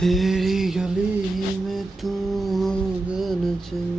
तेरी गली में तू गन चल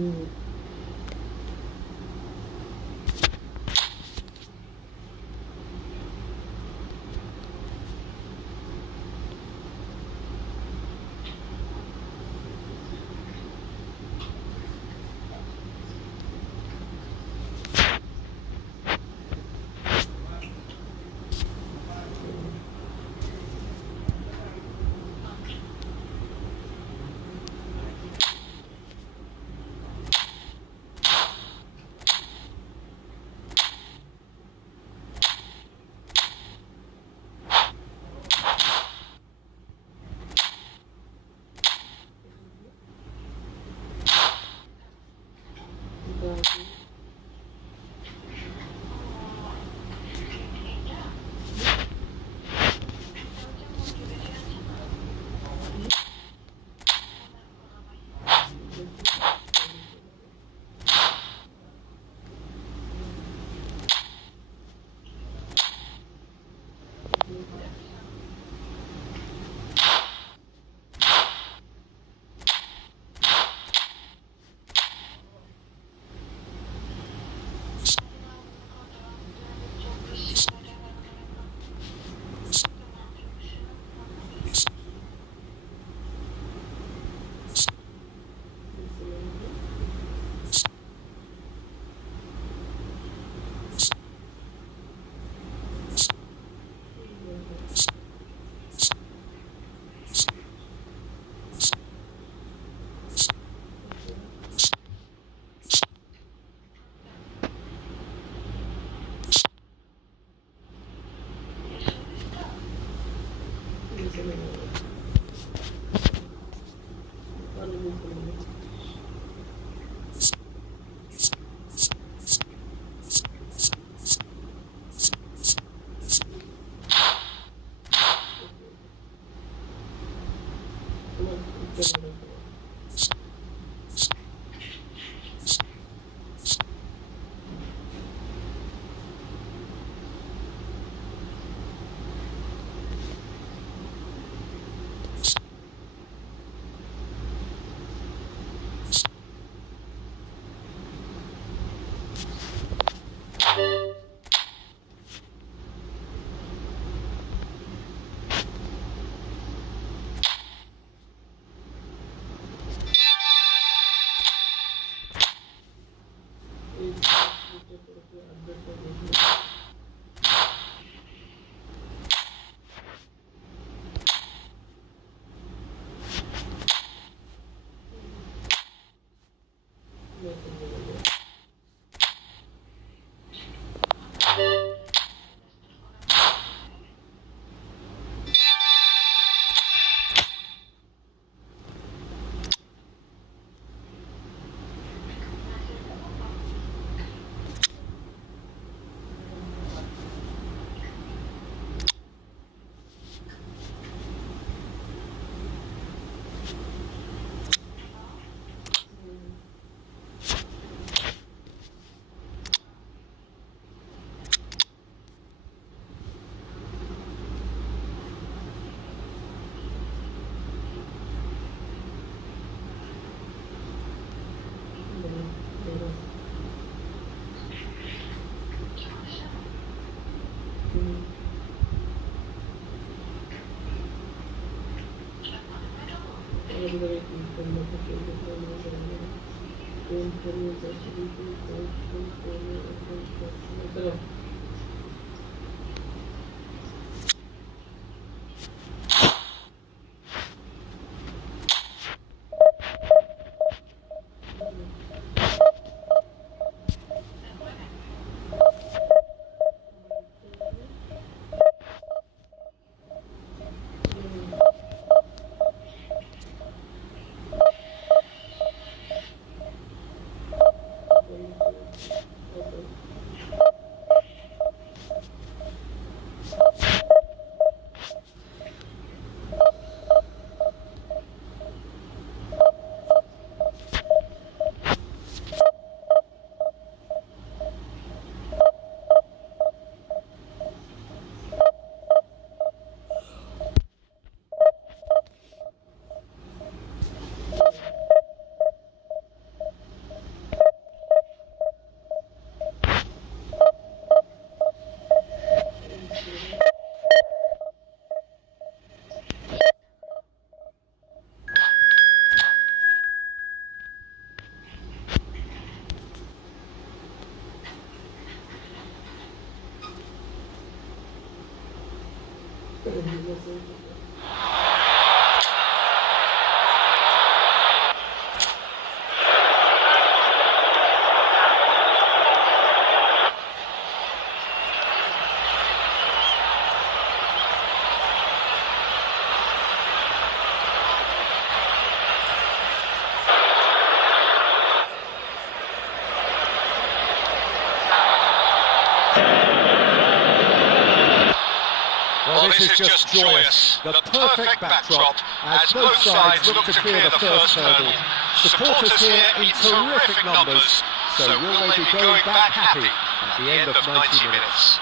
Well, this is just joyous. The perfect backdrop as both sides look to clear the first hurdle. Supporters here in terrific numbers, so will they be going back happy at the end of 90 minutes?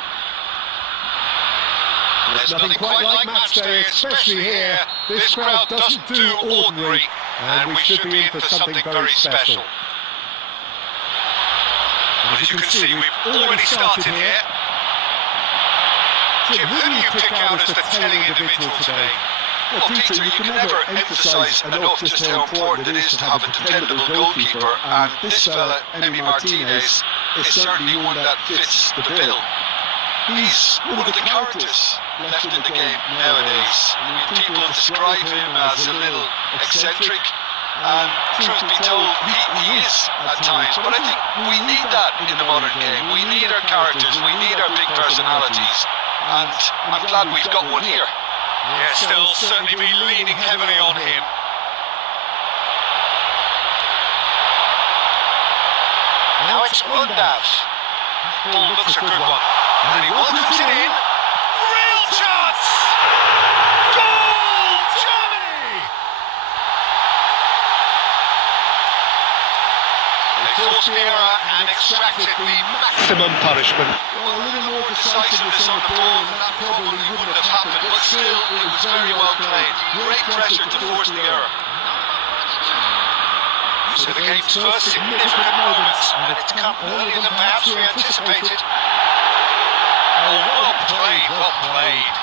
There's nothing quite like match day, especially here. This crowd doesn't do ordinary, and we should be in for something very special. As you can see, we've already started here. Jim, who do you pick out as the telling individual today? Well, Peter, you can never emphasise enough just how important it is to have a dependable goalkeeper, and this fella, Emi Martinez, is certainly one that fits the bill. He's one of the characters left in the game nowadays. I mean, people describe him as a little eccentric, and truth be told, he is at times, but I think we need that in the modern game. We need our characters, we need our big personalities. And I'm glad we've got one here. Yes, they'll certainly be leaning heavily on him. Now it's Undav. Ball looks a good one. And he welcomes it in. Real chance! Goal, Germany! They forced the error and extracted the maximum punishment. Well, a little more decisiveness on the ball, and that probably wouldn't have happened, but still, it was very well played. Great pressure to force the error. So the game's first significant moment, and it's come earlier than perhaps we anticipated. Oh, well played, well played.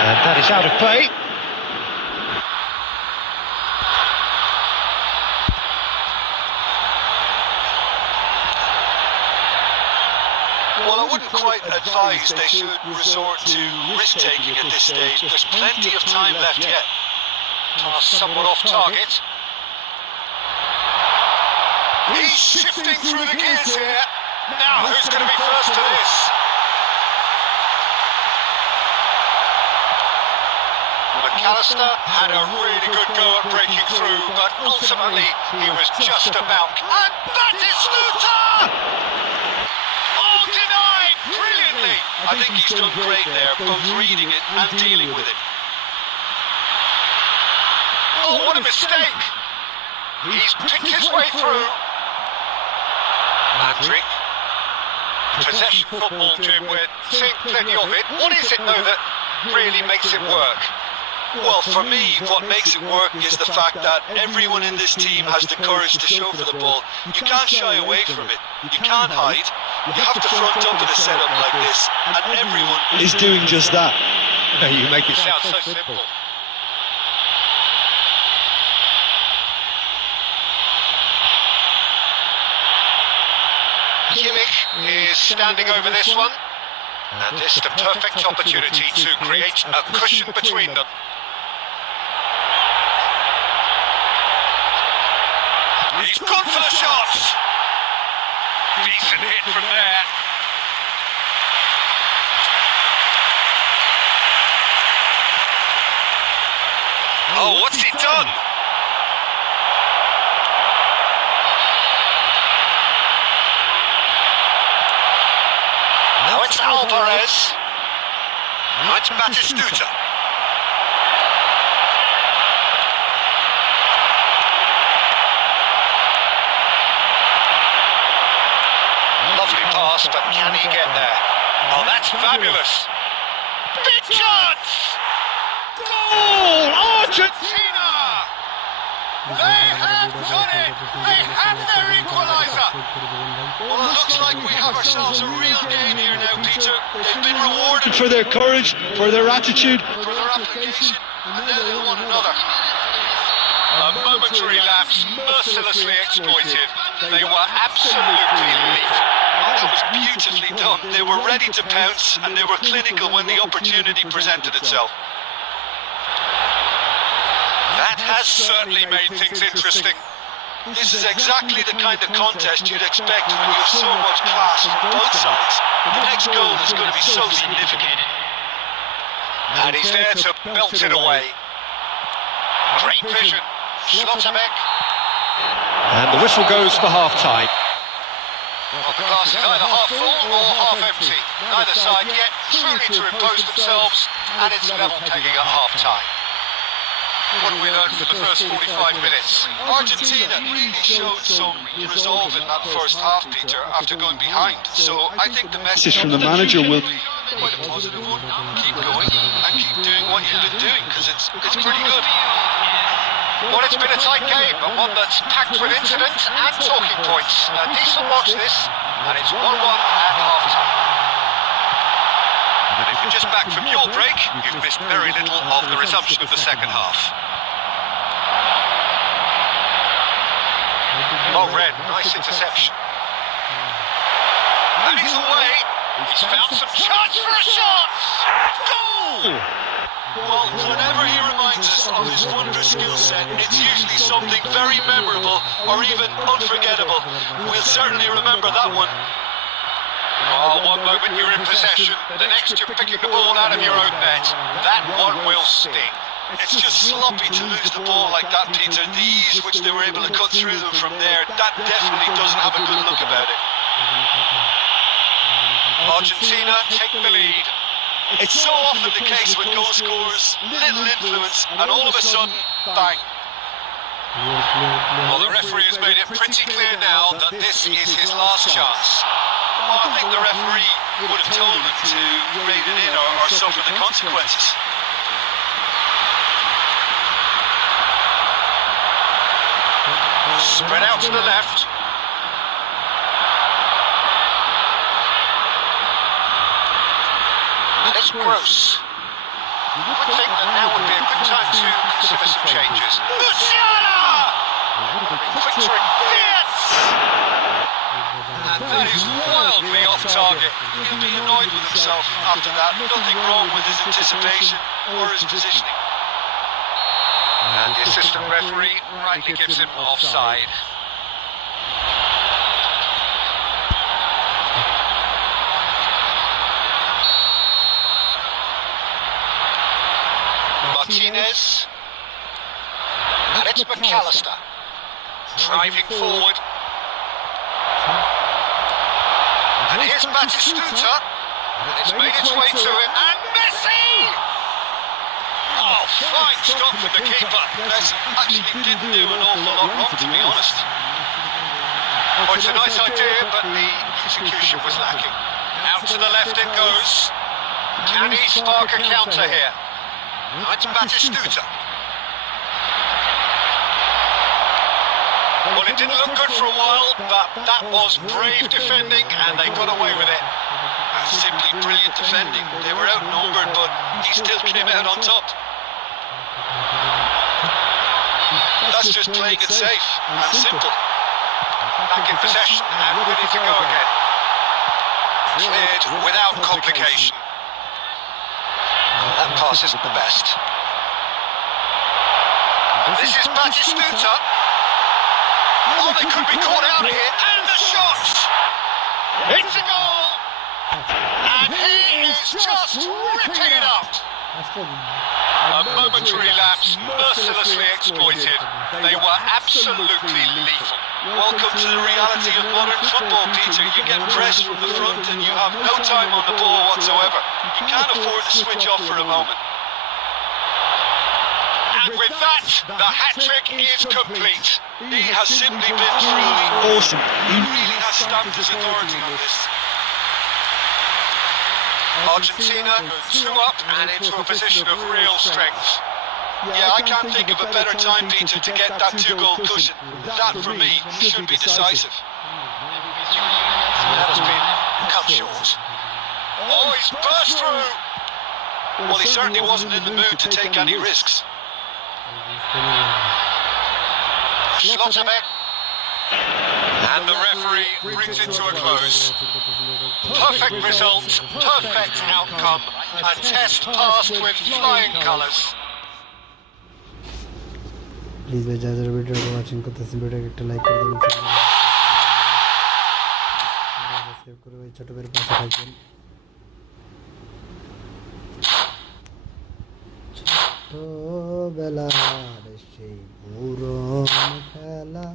And that is out of play. Well, I wouldn't quite advise they should resort to risk-taking at this stage. There's plenty of time left yet. Somewhat off target. He's shifting through the gears here. Now, who's going to be first to this? McAllister had a really good go at breaking through, but ultimately he was just about. And that is Sluta! Oh, denied brilliantly! I think he's done great there, both reading it and dealing with it. Oh, what a mistake! He's picked his way through. Landry. Possession football, Jim, we're seeing plenty of it. What is it, though, that really makes it work? Well, for me, what makes it work is the fact that everyone in this team has the courage to show for the ball. You can't shy away from it. You can't hide. You have to front up in a setup like this, and everyone is doing just that. You make it Sounds so simple. Kimmich is standing over this one, and this is the perfect opportunity to create a cushion between them. He's gone for the shot! Decent hit from there. Oh, what's he done? Now it's Alvarez. Now it's Batistuta. Lovely pass, but can he get there? Oh, that's fabulous. Big chance! Goal! Argentina! They have done it! They have their equaliser! Well, it looks like we have ourselves a real game here now, Peter. They've been rewarded for their courage, for their attitude, for their application, and now they want another. A momentary lapse mercilessly exploited. They were absolutely elite. that was beautifully done. They were ready to pounce and they were clinical when the opportunity presented itself. That has certainly made things interesting. This is exactly the kind of contest you'd expect when you have so much class from both sides. The next goal is going to be so significant. And he's there to belt it away. Great vision. Schlotterbeck. And the whistle goes for half-time. Well, the glass is either half full or half empty. Neither side yet truly to impose themselves, and it's level pegging at half-time. What have we learned from the first 45 minutes? Argentina really showed some resolve in that first half, Peter, after going behind. So I think the message from the manager will be quite a positive one. Keep going and keep doing what you've been doing, because it's pretty good. Well, it's been a tight game, but one that's packed with incidents and talking points. A decent watch this, and it's 1-1 at half-time. And if you're just back from your break, you've missed very little of the resumption of the second half. Oh, Red, nice interception. And he's away. He's found some chance for a shot. Goal! Well, whenever he reminds us of his wondrous skill set, it's usually something very memorable or even unforgettable. We'll certainly remember that one. Oh, one moment you're in possession, the next you're picking the ball out of your own net. That one will sting. It's just sloppy to lose the ball like that, Peter. The ease which they were able to cut through them from there, that definitely doesn't have a good look about it. Argentina take the lead. It's so often the case with goal scorers, little influence, and all of a sudden, bang. Well, the referee has made it pretty clear now that this is his last chance. Well, I think the referee would have told him to rein it in or suffer the consequences. Spread out to the left. And it's Gross. You would think that now would be a good time to consider some changes. Luciana! Quick to advance! And that is wildly off target. He'll be annoyed with himself after that. Nothing wrong with his anticipation or his positioning. And the assistant referee rightly gives him offside. Martinez. And it's McAllister. Driving forward. And here's Batistuta. And it's made its way to him. And Messi! Oh, fine stop from the keeper. Messi actually didn't do an awful lot wrong, to be honest. Oh, it's a nice idea, but the execution was lacking. Out to the left it goes. Can he spark a counter here? Now it's Batistuta. Well, it didn't look good for a while, but that was brave defending, and they got away with it. Simply brilliant defending. They were outnumbered, but he still came out on top. That's just playing it safe and simple. Back in possession and ready to go again. Cleared without complication. That pass isn't the best. And this is Batistuta. Oh, they could be caught out here. And the shot! It's a goal! And he is just ripping it up. A momentary lapse, mercilessly exploited. They were absolutely lethal. Welcome to the reality of modern football, Peter. You get pressed from the front and you have no time on the ball whatsoever. You can't afford to switch off for a moment. And with that, the hat-trick is complete. He has simply been truly awesome. He really has stamped his authority on this. Argentina go 2 up and into a position of real strength. Yeah, I can't think of a better time, Peter, to get that 2-goal cushion. That, for me, should be decisive. That has been cut short. Oh, he's burst through! Well, he certainly wasn't in the mood to take any risks. Schlotterbeck. And the referee brings it to a close. Perfect result, perfect outcome. A test passed with flying colours. Please ভাই যারা যারা ভিডিওটা watching করতেছেন ভিডিওকে একটা like করে দেবেন, subscribe করে ভাই ছোট ভাইয়ের পাশে থাকবেন। ছোটবেলার সেই পুরনো খেলা।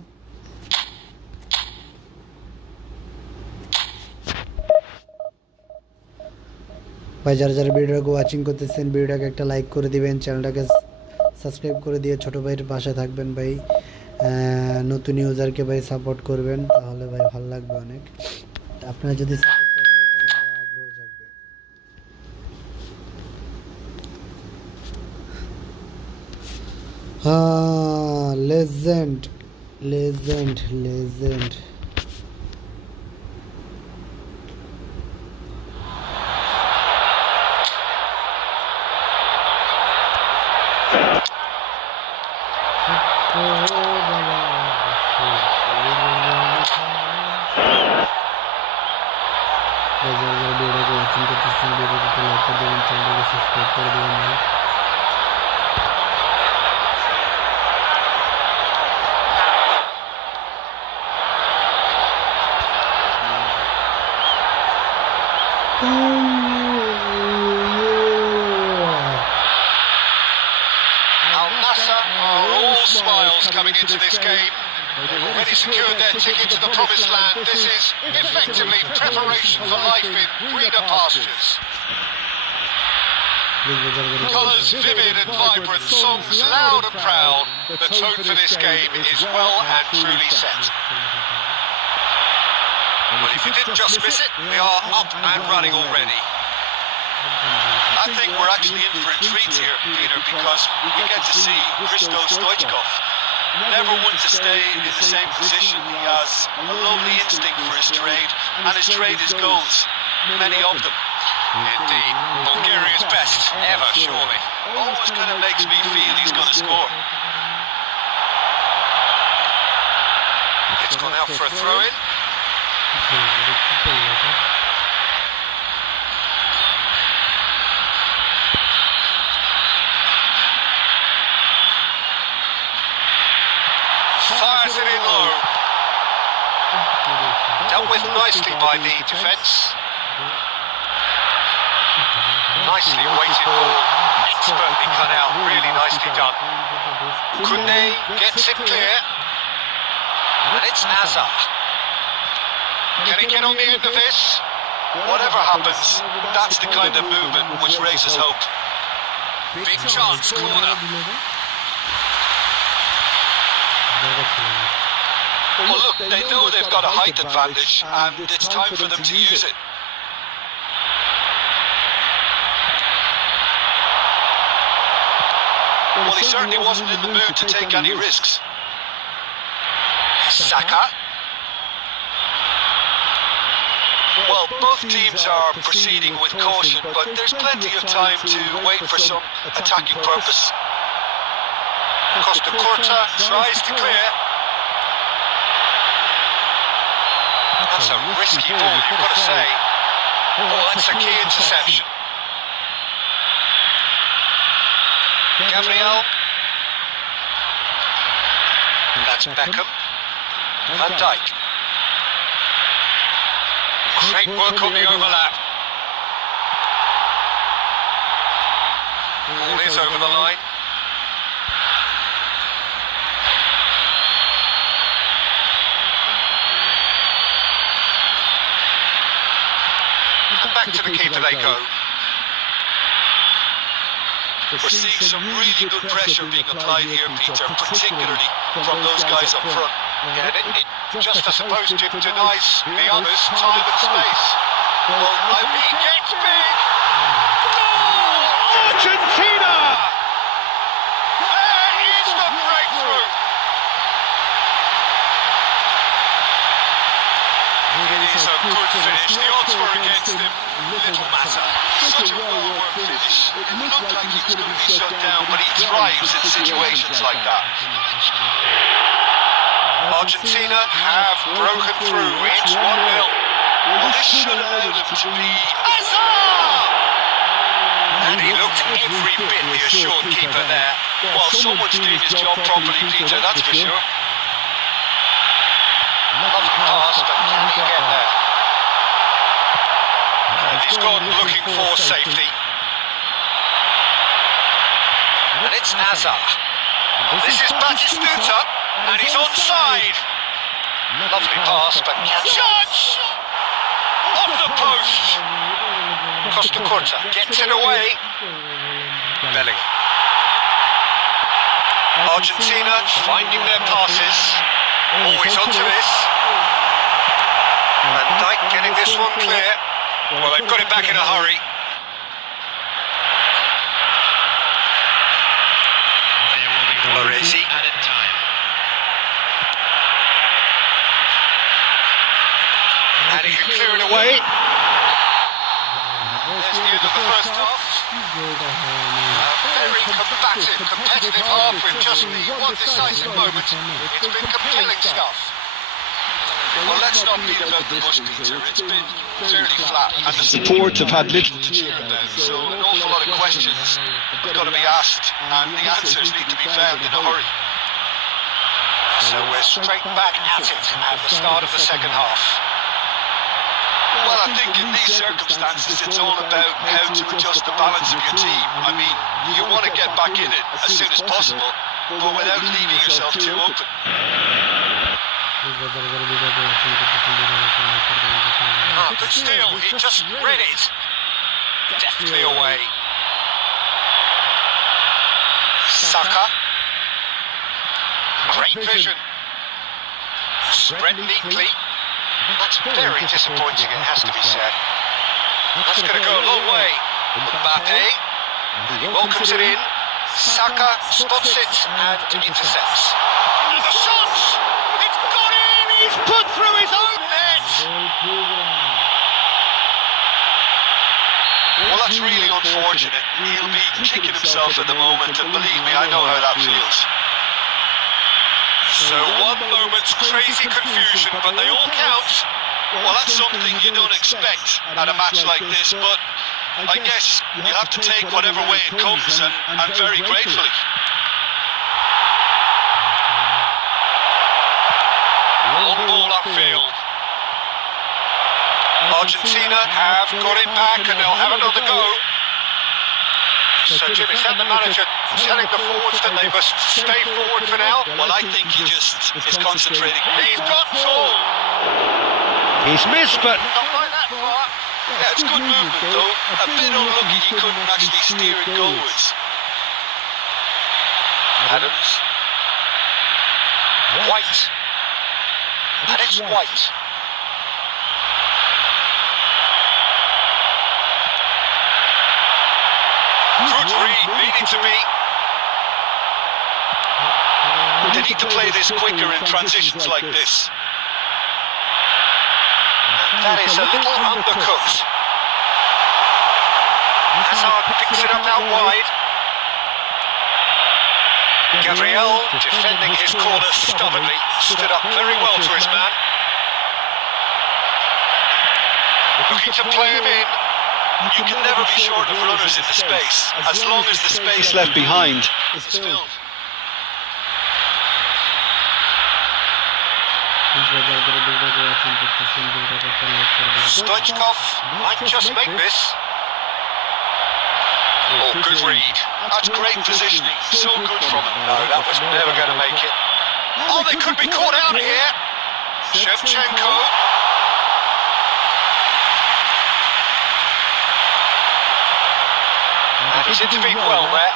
ভাই যারা যারা ভিডিওটাকে ওয়াচিং করতেছেন ভিডিওটাকে একটা লাইক করে দিবেন, চ্যানেলটাকে সাবস্ক্রাইব করে দিয়ে ছোট ভাইয়ের পাশে থাকবেন ভাই। নতুন ইউজারকে ভাই সাপোর্ট করবেন, তাহলে ভাই ভালো লাগবে অনেক। আপনারা যদি সাপোর্ট করেন ভাই তাহলে আমার আগ্রহ জাগবে। Legend legend legend. ভিডিওটাকে ওয়াচিং করতেছেন ভিডিওটাকে লাইক করে দেবেন, চ্যানেলটাকে সাবস্ক্রাইব করে দেবেন ভাই। Al Nassr are all smiles coming into this game. They've already secured their ticket to the promised land. This is effectively preparation for life in greener pastures. Colours vivid and vibrant, songs loud and proud. The tone for this game is well and truly set. Well, if you didn't just miss it, we are up and running already. I think we're actually in for a treat here, Peter, because we get to see Hristo Stoichkov. Never one to stay in the same position. He has a lovely instinct for his trade, and his trade is goals. Many of them. Indeed, Bulgaria's best ever, surely. Almost kind of makes me feel he's going to score. It's gone out for a throw-in. Fires it in low. Dealt with nicely by the defence. Nicely weighted ball, expertly cut out, really nicely done. Kunde gets it clear. And it's Azar. Can he get on the end of this? Whatever happens, that's the kind of movement which raises hope. Big chance, corner. Well, look, they know they've got a height advantage, and it's time for them to use it. Well, he certainly wasn't in the mood to take any risks. Saka. Well, both teams are proceeding with caution, but there's plenty of time to wait for some attacking purpose. Costa Curta tries to clear. That's a risky ball, you've got to say. Oh, that's a key interception. Gabriel. That's Beckham. Van Dijk. Great work on the overlap. Ball is over the line. And back to the keeper they go. We're seeing some really good pressure being applied here, Peter, particularly from those guys up front. And it just, I suppose, denies the others time and space. Well, he gets big! Goal! Argentina! There is the breakthrough! It is a good finish. The odds were against him. Little matter. Such a well-worked finish. It looked like he could be shut down, but he thrives in situations like that. Argentina have broken through. It's 1-0. Well, this should allow them to be... Hazard! And he looked every bit the assured keeper there. Well, someone's doing his job properly, Peter, that's for sure. Lovely pass, but can he get there? And he's gone looking for safety. And it's Hazard. This is Batistuta, and he's onside. Lovely pass, but can judge! Off the post! Costa Curta gets it away. Bellingham. Argentina finding their passes. Always onto this. Van Dijk getting this one clear. Well, they've got it back in a hurry. Baresi. And he can clear it away. There's the end of the first half. A very combative, competitive half with just the one decisive moment. It's been compelling stuff. Well, let's not beat about the bush, Peter. It's been fairly flat. And the support have had little to cheer about. So an awful lot of questions have got to be asked, and the answers need to be found in a hurry. So we're straight back at it at the start of the second half. Well, I think in these circumstances, it's all about how to adjust the balance of your team. I mean, you want to get back in it as soon as possible, but without leaving yourself too open. But still, he just read it. Deftly away. Saka. Great vision. Spread neatly. That's very disappointing, it has to be said. That's going to go a long way. Mbappe, he welcomes it in. Saka spots it and intercepts. And the shot! It's gone in! He's put through his own net! Well, that's really unfortunate. He'll be kicking himself at the moment, and believe me, I know how that feels. So one moment's crazy confusion, but they all count. Well, that's something you don't expect at a match like this, but I guess you have to take whatever way it comes, and very gratefully. Long ball upfield. Argentina have got it back, and they'll have another go. So, Jim, is that the manager telling the forwards that they must stay forward for now? Well, I think he just is concentrating. He's got Toll! He's missed, but... Not by that far. Yeah, it's good movement, though. A bit unlucky he couldn't actually steer it goalwards. Adams. White. And it's White. Good read, needed to be. They need to play this quicker in transitions like this. And that is a little undercooked. Hazard picks it up out wide. Gabriel, defending his corner stubbornly, stood up very well to his man. Looking to play him in. You can never be short of runners in the space, as long as the space left behind is filled. Stoichkov might just make this. Oh, good read. That's great positioning. So good from him. No, that was never going to make it. Oh, they could be caught out here. Shevchenko. And he's intervened well there.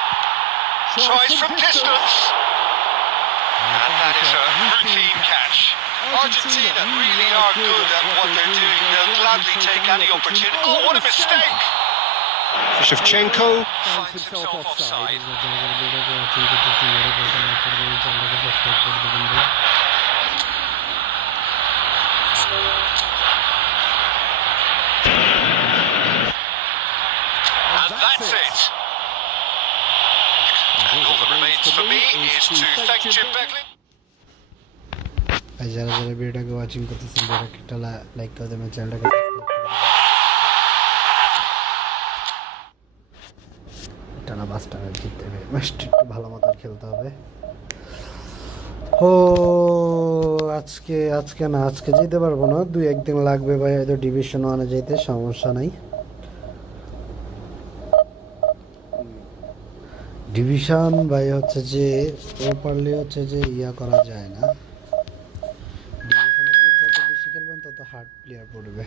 Tries from distance. And that is a routine catch. Argentina really are good at what they're doing. They'll gladly take any opportunity. Oh, what a mistake! Shevchenko Finds himself offside. And that's it. And all that remains for me is to thank Jim Beckley. ভাই যারা যারা ভিডিওটাকে watching করতেছেন ভিডিওটাকে একটা like করে দেবেন, চ্যানেলটাকে টানা 5টা জিততে হবে, ম্যাচটা একটু ভালো মতো খেলতে হবে। ও আজকে যেতে পারবো না, 2-1 দিন লাগবে ভাই, হয়তো ডিভিশন 1-এ যেতে, সমস্যা নাই। ডিভিশন ভাই হচ্ছে যে প্রপারলি হচ্ছে যে করা যায় না। ডিভিশন আপনি যত বেশি খেলবেন তত হার্ড প্লেয়ার পড়বে।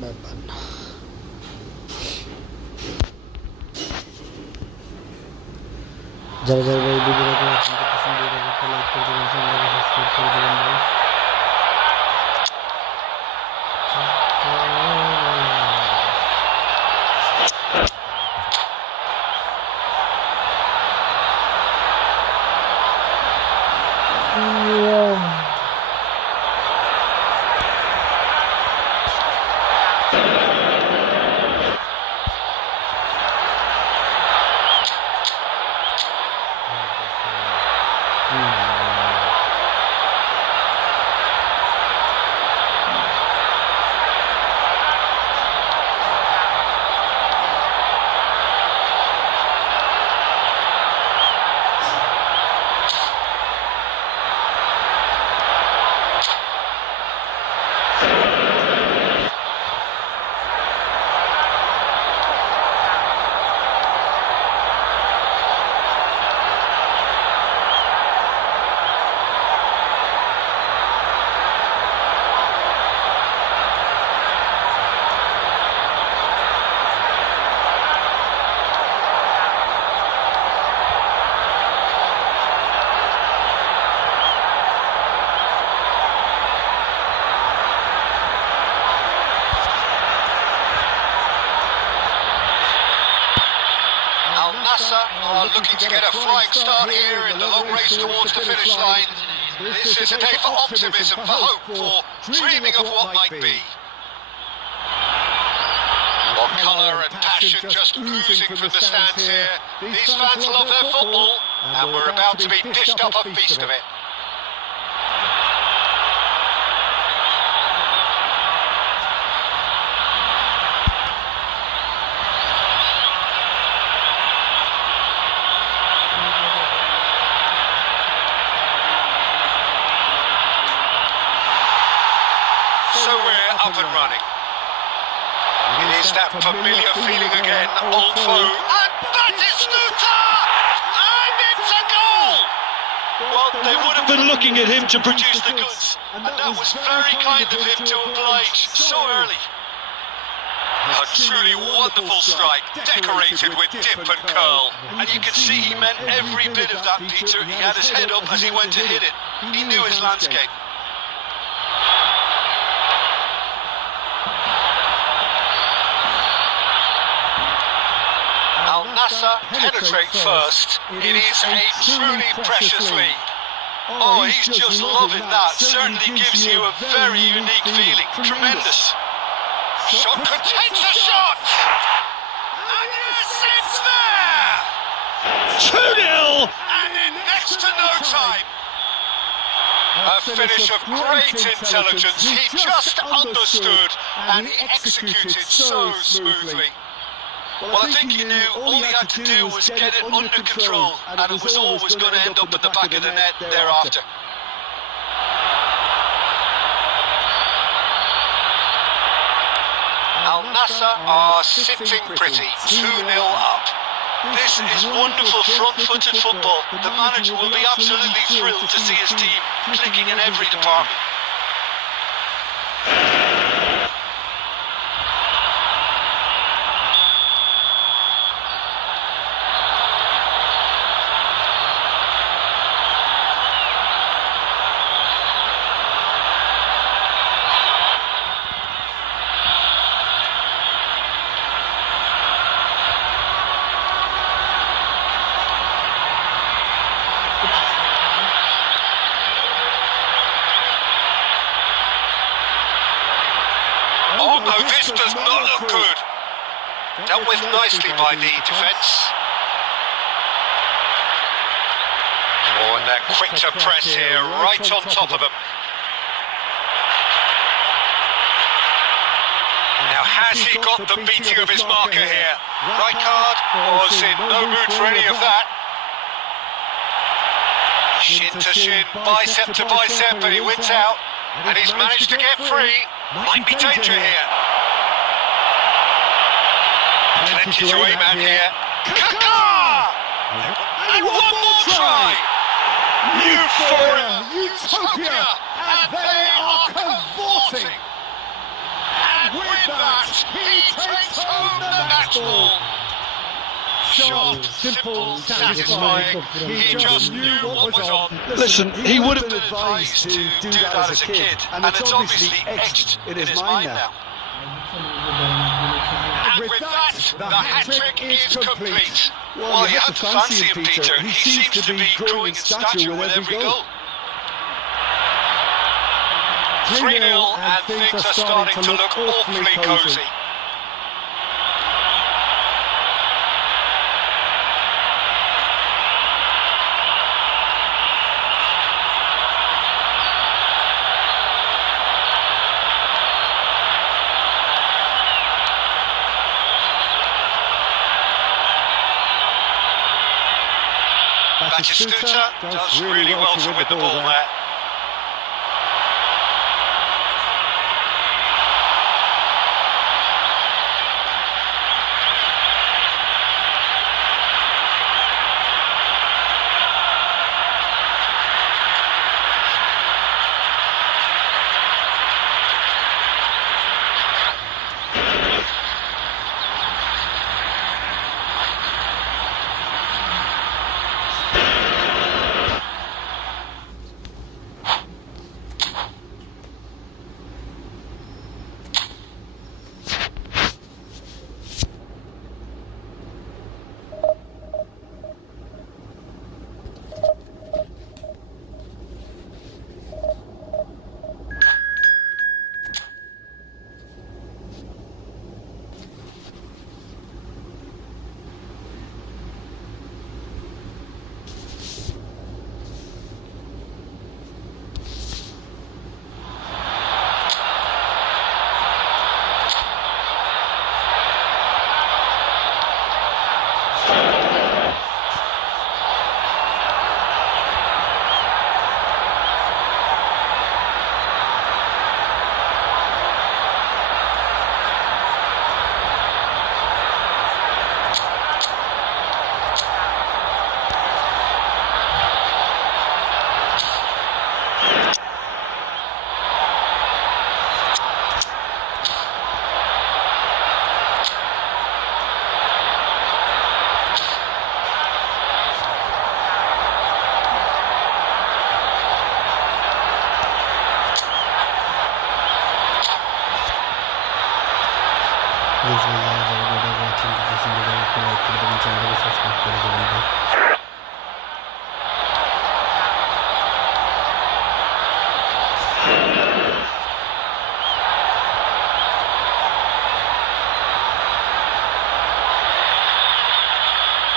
ব্যাপার না। যারা যারা ভাই ভিডিওটাকে ওয়াচিং করতেছেন ভিডিওটাকে একটা লাইক করে দেবেন, চ্যানেলটাকে সাবস্ক্রাইব করে দেবেন ভাই। Are looking to get a flying start here in the long race towards the finish line. This is a day for optimism, for hope, for dreaming of what might be. Well, colour and passion just oozing from the stands here. These fans love their football, and we're about to be dished up a feast of it. So we're up and running. It is that familiar feeling again, old foe. And Batistuta! And it's a goal! Well, they would have been looking at him to produce the goods. And that was very kind of him to oblige so early. A truly wonderful strike, decorated with dip and curl. And you can see he meant every bit of that, Peter. He had his head up as he went to hit it. He knew his landscape. Al Nassr penetrate first. It is a truly precious lead. Oh, he's just loving that. Certainly gives you a very unique feeling. Tremendous. Shot contains a shot! And yes, it's there! 2-0! And in next to no time. A finish of great intelligence. He just understood and he executed so smoothly. Well, I think he knew all he had to do was get it under control, and it was always going to end up at the back of the net thereafter. Al Nassr are sitting pretty, 2-0 up. This is wonderful front-footed football. The manager will be absolutely thrilled to see his team clicking in every department. Oh no, this does not look good. Dealt with nicely by the defence. And they're quick to press here, right on top of them. Now, has he got the beating of his marker here? Right card, was in no mood for any of that. Shin to shin, bicep to bicep, but he wins out. And he's managed to get free. Might be danger here. Plenty to aim at here. Kaka! And one more try! Euphoria! Utopia! And they are cavorting! And with that, he takes home the match ball! Sharp, simple, satisfying. He just knew what was on. Listen, he would have been advised to do that as a kid, and it's obviously etched in his mind now. And with that, the hat-trick is complete. Well, you have to fancy him, Peter. He seems to be growing in stature with every goal. 3-0, and things are starting to look awfully cosy. Batistuta does really well to win the ball there.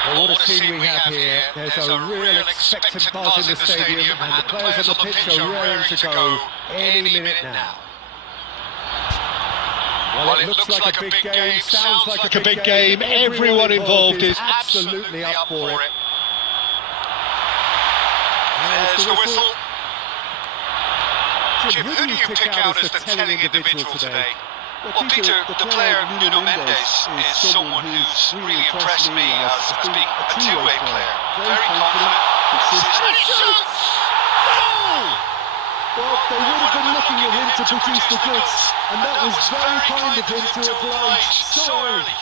Well, what a scene we have here. There's a real expectant buzz in the stadium, and the players on the pitch are raring to go any minute now. Well, it looks like a big game, sounds like a big game. Everyone involved is absolutely up for it. There's the whistle. Jim, who do you pick out as the telling individual today? Well, Peter, the player Nuno Mendes is someone who's really impressed me as being a two-way player. Very confident, consistent. And he shoots! Goal! Well, they would have been looking at him to produce the goods, and that was very kind of him to oblige so early.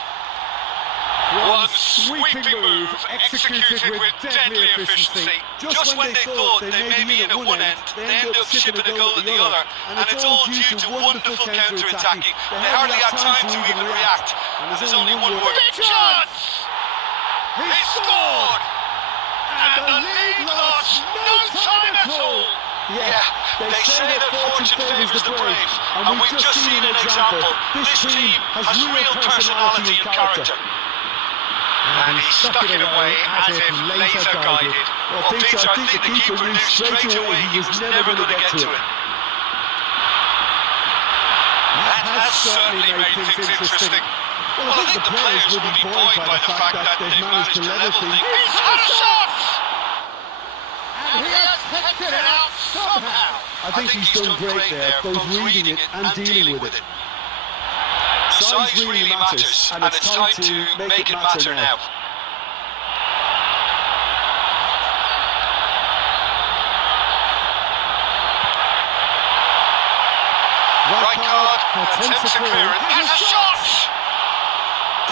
One sweeping move executed with deadly efficiency. Just when they thought they may be in at one end, they end up shipping a goal at the other, and it's all due to wonderful counter-attacking. They hardly had time to even react, and there's only one word. Big chance! He scored! And the lead lost no time at all! Yeah, they say that fortune favours the brave, and we've just seen an example. This team has real personality and character. And he stuck it away as if laser guided. Well, Peter, I think the keeper knew straight away he was never going to get to it. That has certainly made things interesting. Well, I think the players will be buoyed by the fact that they've managed to level things. He's had a shot! And he has picked it out somehow. I think he's done great there, both reading it and dealing with it. Size really matters, and it's time to make it matter now. Right card, attempts a clearance, and a shot!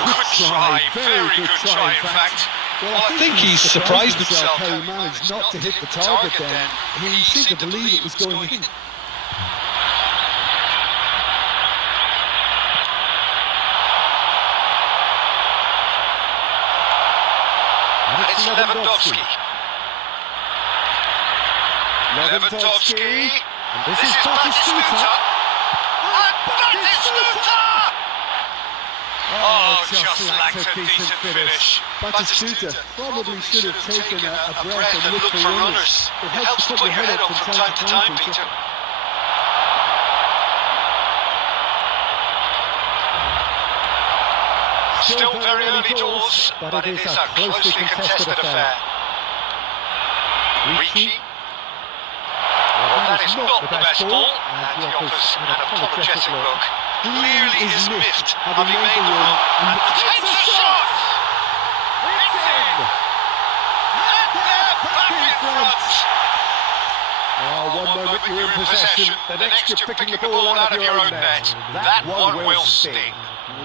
Good try, very good try in fact. Well, I think he's surprised himself how he managed not to hit the target then. He seemed to believe it was going in. And it's Lewandowski. Lewandowski. And this is Batistuta. And Batistuta! Oh, just lacked a decent finish. Batistuta probably should have taken a breath and looked for runners. It helps to put your head up from time to time, Peter. Still very early doors, but it is a closely contested affair. Ricci. Well, that is not the best ball, and he offers an apologetic look. Clearly is miffed, having made the run, and takes a shot! It's in! And they're back in front! One moment you're in possession, the next you're picking the ball out of your own net. That one will sting.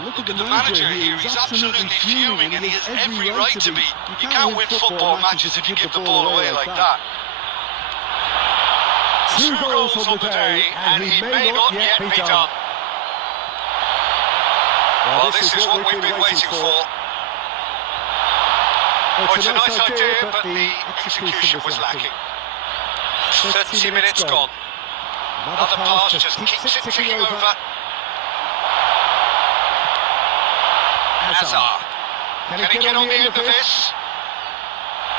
Look Look at the manager here, he's absolutely fuming and he has every right to be. You can't win football matches if you give the ball away like that. 2 goals on the day and he may not yet be done. Well, this is what we've been waiting for. Well, it's a nice idea, but the execution was lacking. 30 minutes gone. Another pass just keeps it ticking over. Hazard. Can he get on the end of this?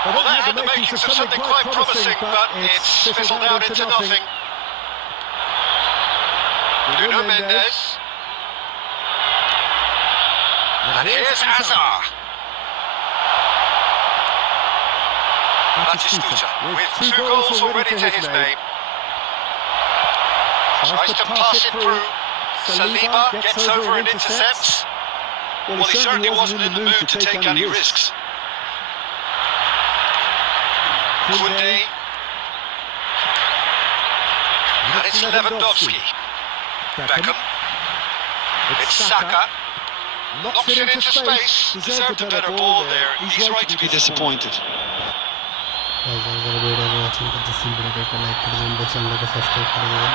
Well, that had the makings of something quite promising, but it's fizzled out into nothing. Nuno Mendes. And here's Hazard. Batistuta, with 2 goals already to his name. Tries to pass it through. Saliba gets over and intercepts. Well, he certainly wasn't in the mood to take any risks. Koundé. And it's Lewandowski. Beckham. It's Saka. Knocks it into space. Deserved a better ball there. He's right to be disappointed. Video को watching करते हैं video को like कर दें channel को subscribe कर दें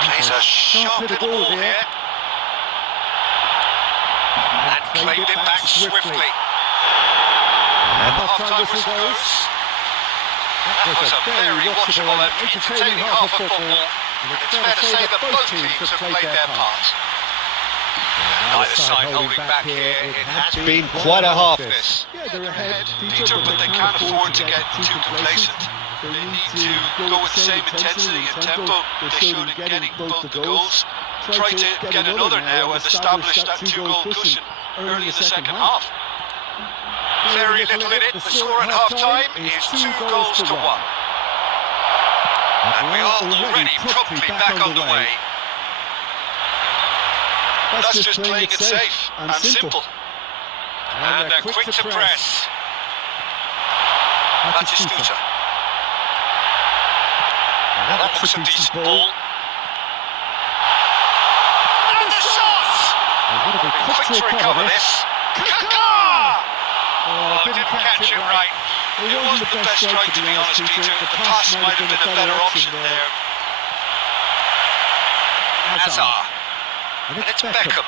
Plays a sharp little ball here and claimed it back swiftly. And the half-time whistle goes. That was a very watchable and entertaining half of football. And it's fair to say that both teams have played their part. Neither side holding back here. It has been quite a half this. Yeah, they're ahead, Peter, but they can't afford to get too complacent. They need to go with the same intensity and tempo they showed in getting both the goals. Try to get another now and establish that 2-goal cushion early in the second half. Very little in it. The score at half-time is 2 goals to 1. And we are already promptly back on the way. That's just playing it safe and simple. And they're quick to press. Batistuta. That looks a decent ball. And a shot! Quick to recover this. Kaka! Oh, didn't catch it right. It wasn't the best strike, to be honest, Peter. The pass might have been a better option there. Hazard. And it's Beckham.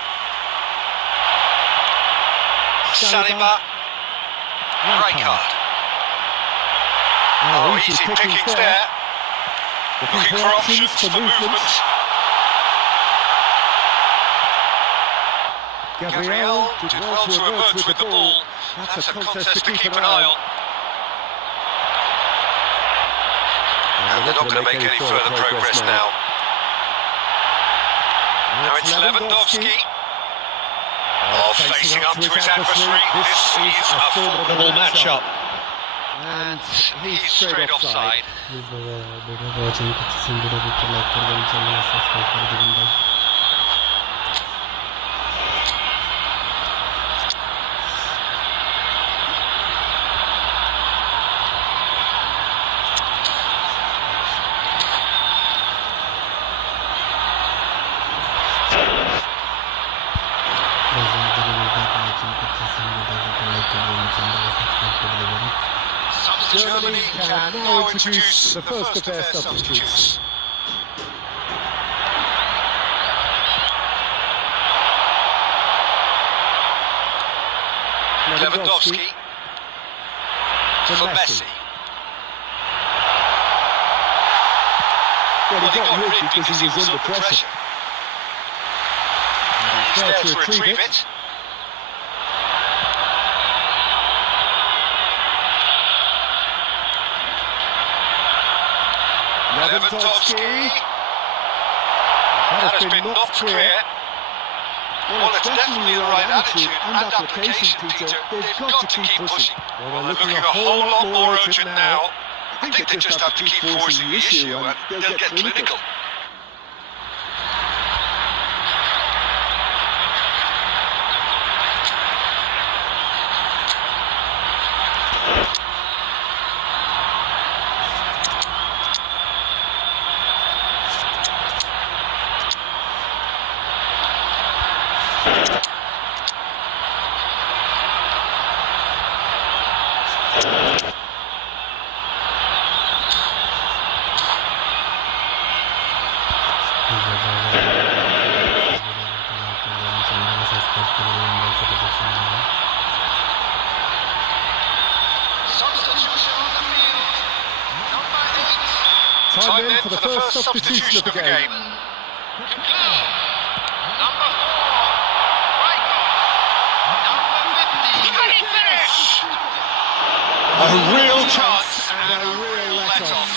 Saliba. Rijkaard. Oh, easy pickings there. Looking for options for movement. Gabriel did well to emerge with the ball. That's a contest to keep an eye on. And they're not going to make any further progress now. Now it's Lewandowski. Oh, facing up to his adversary. This is a formidable matchup. And he's straight offside. Please video को watching करते हैं, video को like कर दें, channel को subscribe कर दें भाई। Germany can now introduce the first of their substitutes. Lewandowski for Messi. Well, he got rid because he was under pressure. He's there to retrieve it. Lewandowski. That has been knocked clear. Well, it's definitely the right attitude and application, Peter. They've got to keep pushing. Well, they're looking a whole lot more urgent now. I think they just have to keep forcing the issue and they'll get clinical. Time in for the first substitution of the game. Number 4, right back. Number 50. Can he finish? A real chance and a real let-off.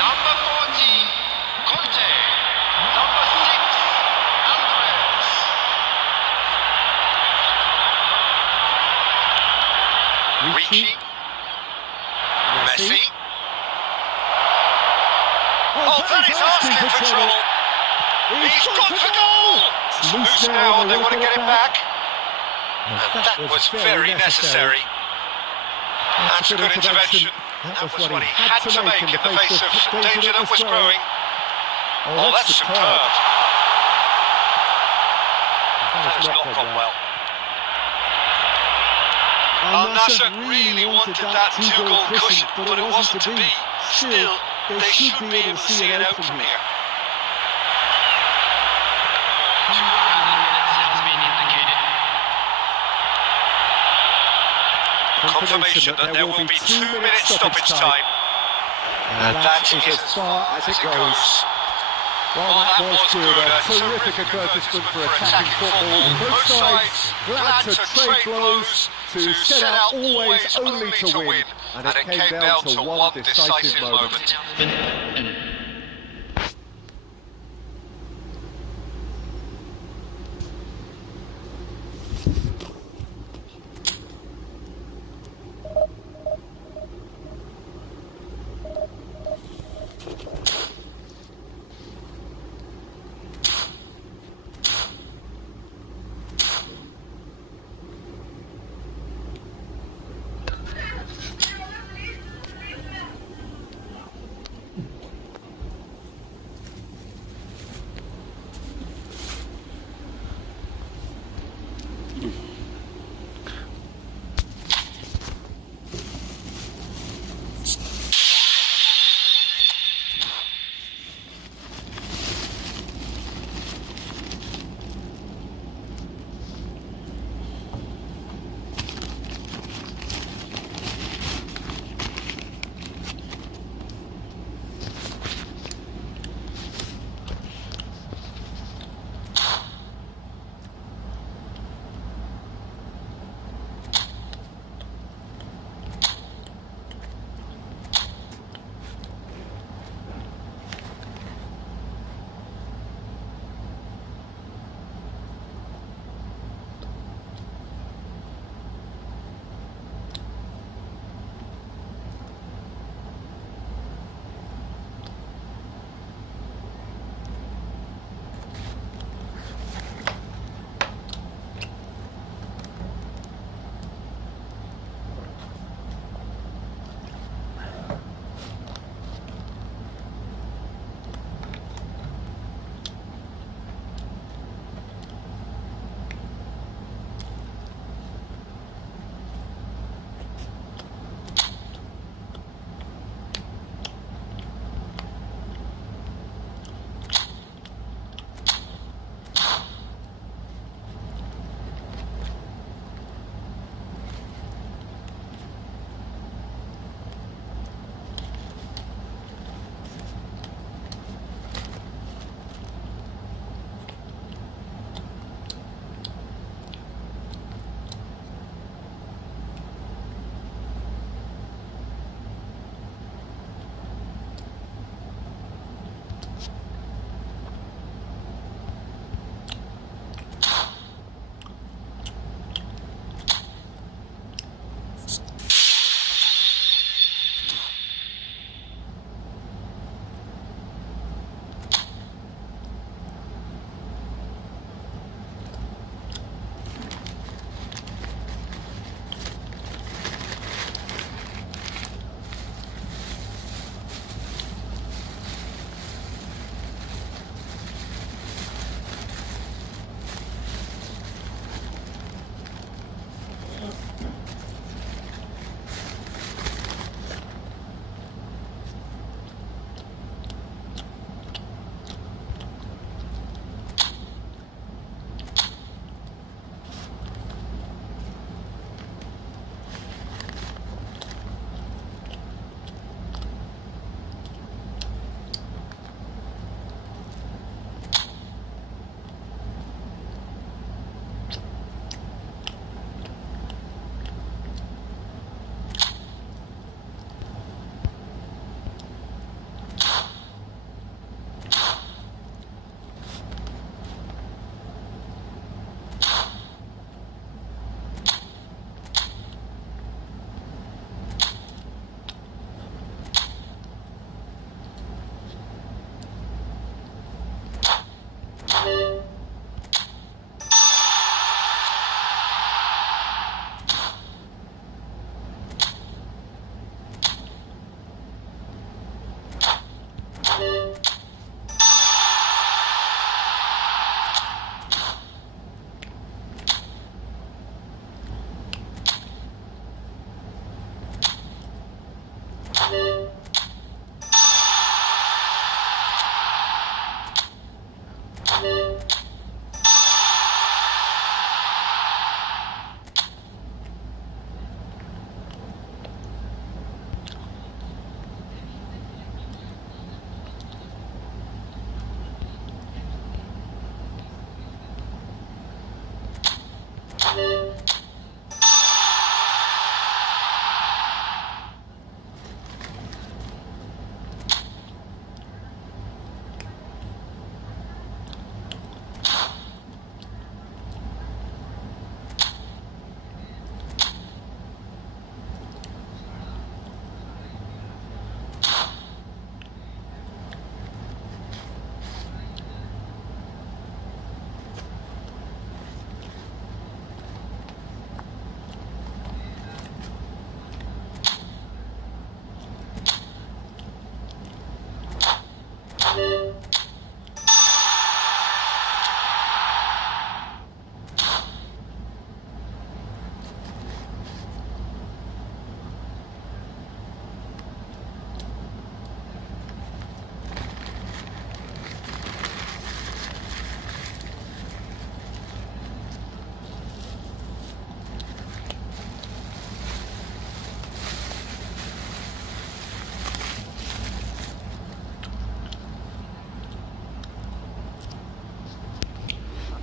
Number 40, Conte. Number 6, Alvarez. Ricci. Messi. Oh, that is asking for trouble. He's gone for goal. It's loose now and they want to get it back. And that was very necessary. That's a good intervention. That was what he had to make in the face of danger that was growing. Oh, that's superb. That has not gone well. Al-Nassr really wanted that two-goal cushion, but it wasn't to be. Still, they should be able to see it out from here. 2 minutes has been indicated. Confirmation that there will be 2-minute stoppage time. And that is as far as it goes. Well, that was good. A terrific advertisement for attacking football. Both sides glad to trade blows, to set out always only to win. And it came down to one decisive moment.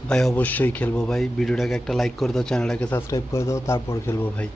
ভাই অবশ্যই খেলবো ভাই, ভিডিওটাকে একটা like করে দাও, চ্যানেলটাকে subscribe করে দাও, তারপর খেলবো ভাই।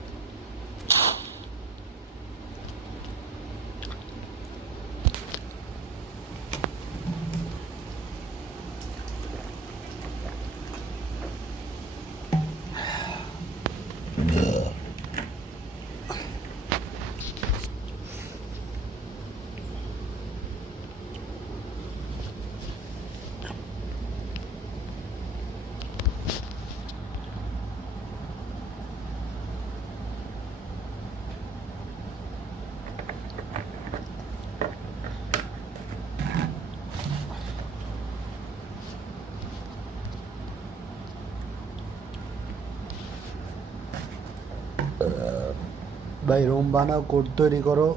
ভাই রুম বানাও, কোড তৈরি করো।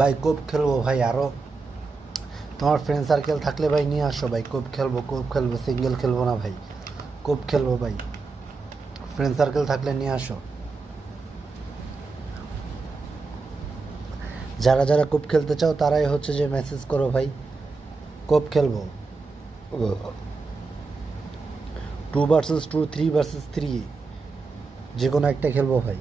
ভাই কোপ খেলবো ভাই, আরো তোমার ফ্রেন্ড সার্কেল থাকলে ভাই নিয়ে আসো ভাই, কোপ খেলবো, সিঙ্গেল খেলবো না ভাই, কোপ খেলবো ভাই, ফ্রেন্ড সার্কেল থাকলে নিয়ে আসো। যারা যারা কোপ খেলতে চাও তারাই হচ্ছে যে মেসেজ করো ভাই, কোপ খেলবো, 2 vs 2, 3 vs 3, যে কোনো একটা খেলবো ভাই।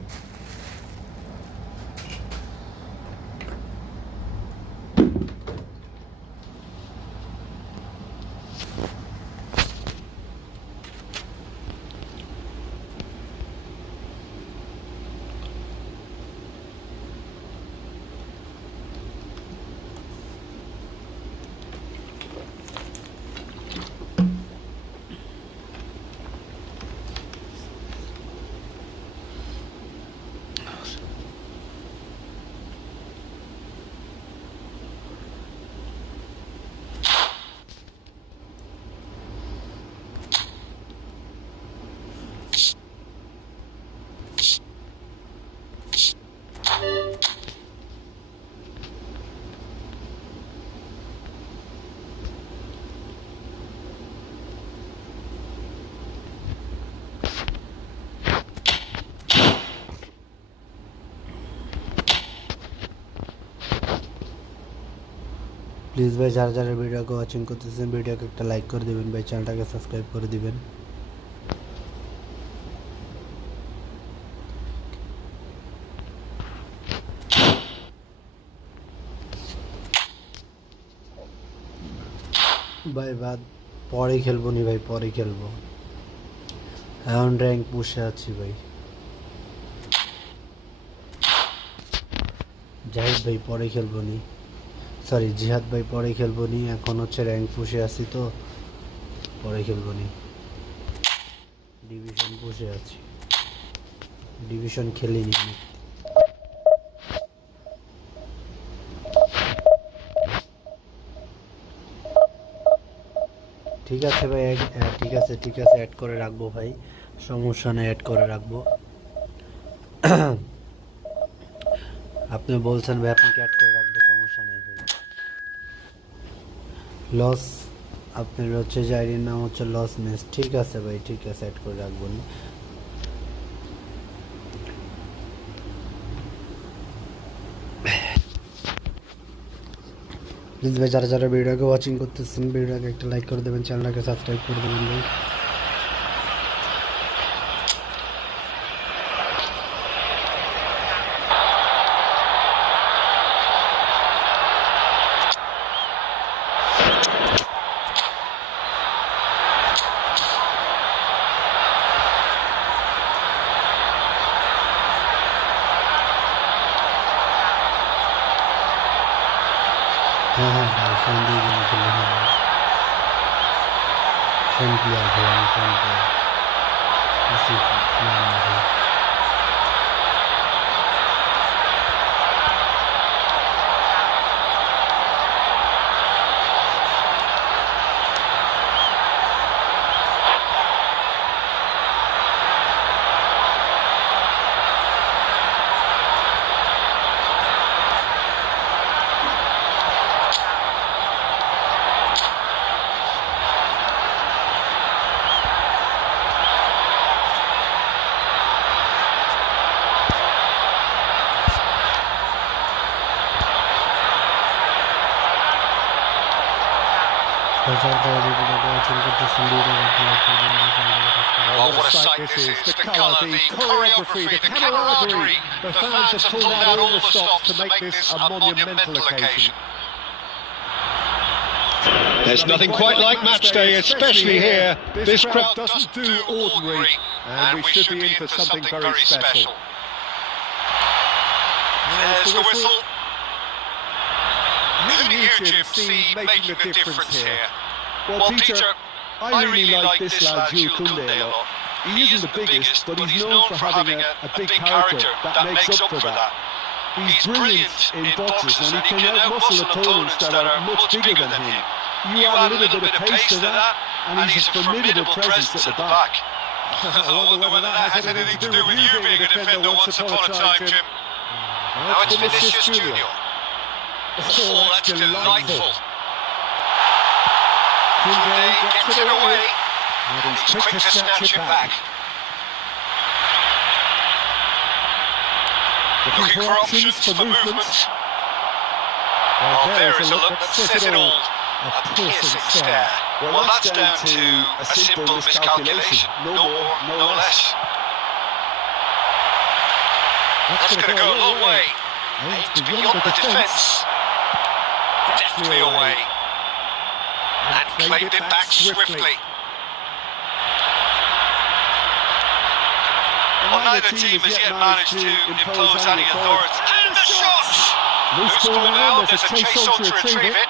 প্লিজ ভাই যারা যারা ভিডিওকে ওয়াচিং করতেছেন ভিডিওকে একটা লাইক করে দিবেন ভাই, চ্যানেলটাকে সাবস্ক্রাইব করে দিবেন। ভাই বাদ পরে খেলবো নি ভাই, পরে খেলবো, এখন র্যাঙ্ক পুশে আছি ভাই। জাহিদ ভাই পরে খেলবো নি, সরি জিহাদ ভাই পরে খেলবো নি, এখন হচ্ছে র্যাঙ্ক পুশে আছি তো পরে খেলবো নি, ডিভিশন পুশে আছি, ডিভিশন খেলিনি আমি। ঠিক আছে ভাই, ঠিক আছে ঠিক আছে, অ্যাড করে রাখবো ভাই, সমস্যা নেই, অ্যাড করে রাখবো। আপনি বলছেন ভাই আপনাকে অ্যাড করে রাখবো, সমস্যা নেই ভাই। লস, আপনার হচ্ছে যে আইডির নাম হচ্ছে লস মেস, ঠিক আছে ভাই ঠিক আছে, অ্যাড করে রাখবো নি। প্লিজ ভাই যারা যারা ভিডিওকে ওয়াচিং করতেছেন ভিডিওকে একটা লাইক করে দেবেন, চ্যানেলটাকে সাবস্ক্রাইব করে দেবেন ভাই। হ্যাঁ হ্যাঁ ভাই ফোন দিয়ে গেম খেললে, হ্যাঁ ভাই ফোন প্লেয়ার ভাই, আমি ফোন প্লেয়ার, পিসি প্লেয়ার না ভাই। Oh, what a sight this is. The colour, the choreography, the camaraderie. The fans have pulled out all the stops to make this a monumental occasion. There's nothing quite like match day, especially here. This crowd doesn't do ordinary, and we should be in for something very special. There's the whistle. Who do you, Jim, see making the difference here? Well, Peter, I really like this lad, Jules Koundé, a lot. He isn't the biggest, but he's known for having a big character that makes up for that. He's brilliant in boxes, and he can outmuscle opponents that are much bigger than him. You add a little bit of pace to that, and he's a formidable presence at the back. I wonder whether that has anything to do with you being a defender once upon a time, Jim. Now it's Vinicius Junior. Oh, that's delightful. Koundé gets it away. He's quick to snatch it back. Looking for options for movement. Oh, there is a look that says it all. A piercing stare. Well, that's down to a simple miscalculation. No more, no less. That's going to go a long way. Aimed beyond the defence. Deftly away. And claimed it back swiftly. Well, neither team has yet managed to impose any authority. And the shot! Loose ball now, there's a chase on to retrieve it.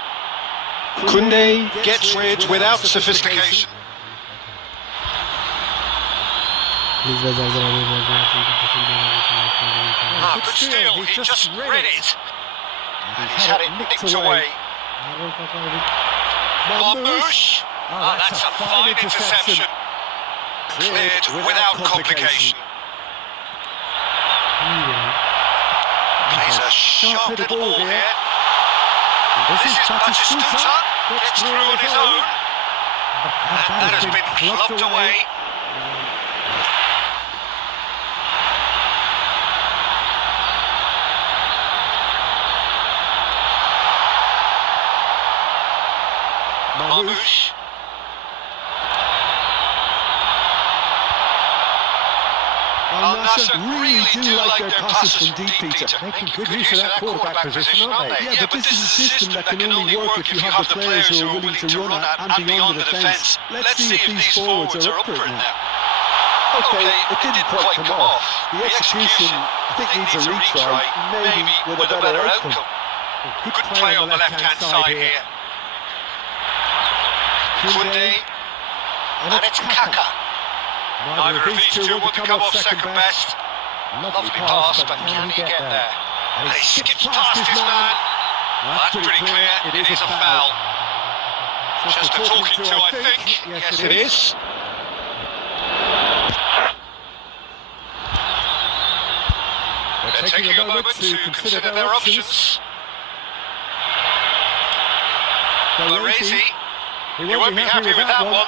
Koundé gets rid without sophistication. But still, he just read it. And he's had it nicked away. Marmouche. Oh, that's a fine interception. Cleared without complication. Plays a sharp little ball here. This is Batistuta. Gets through on his own. And that has been clubbed away. Marmouche. Al Nassr really do like their passes from deep, Peter. Making good use of that quarterback position, aren't they? Yeah, but this is a system that can only work if you have the players who are willing to run at and beyond the defence. Let's see if these forwards are up for it now. Okay, it didn't quite come off. The execution, I think, needs a retry, maybe with a better outcome. Good play on the left-hand side here. Koundé. And it's Kaka. Neither of these two want to come off second best. Lovely pass, but can he get there? And he skips past his man. That's pretty clear, it is a foul. Just a talking to, I think. Yes, it is. They're taking a moment to consider their options. Baresi, he won't be happy with that one.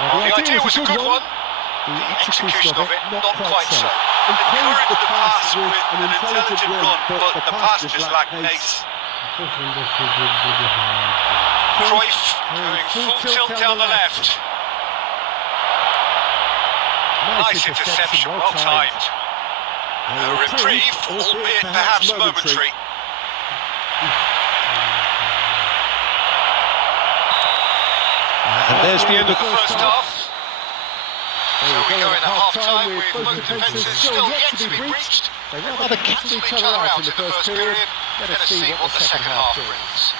The idea was a good one. The execution of it, not quite so. Encouraged the pass with an intelligent run, but the pass just lacked pace. Cruyff going full tilt down the left. Nice interception, well timed. A reprieve, albeit perhaps momentary. And there's the end of the first half. So we go in at half-time with both defences still yet to be breached. They rather cancel each other out in the first period. Let us see what the second half brings.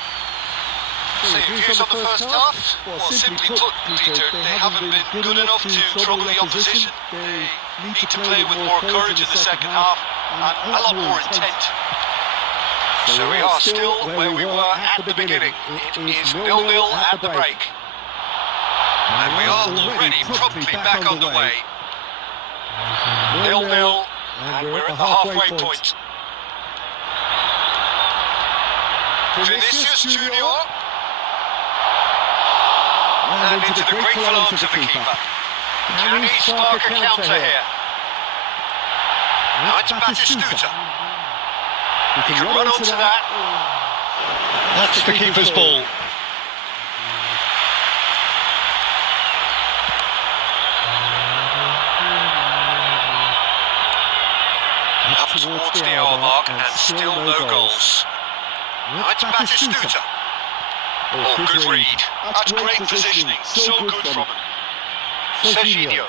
So your views on the first half? Well, simply put, Peter, they haven't been good enough to trouble the opposition. They need to play with more courage in the second half and a lot more intent. So we are still where we were at the beginning. It is 0-0 at the break. And we are already promptly back on the way. 0-0, and we're at the halfway point. Vinicius Junior. And into the grateful arms of the keeper. Can he spark a counter here? Now it's Batistuta. He can run onto that. That's the keeper's ball. towards the hour mark and still no goals. Now it's Batistuta. Oh, good read. That's great positioning. So good from him. Serginho.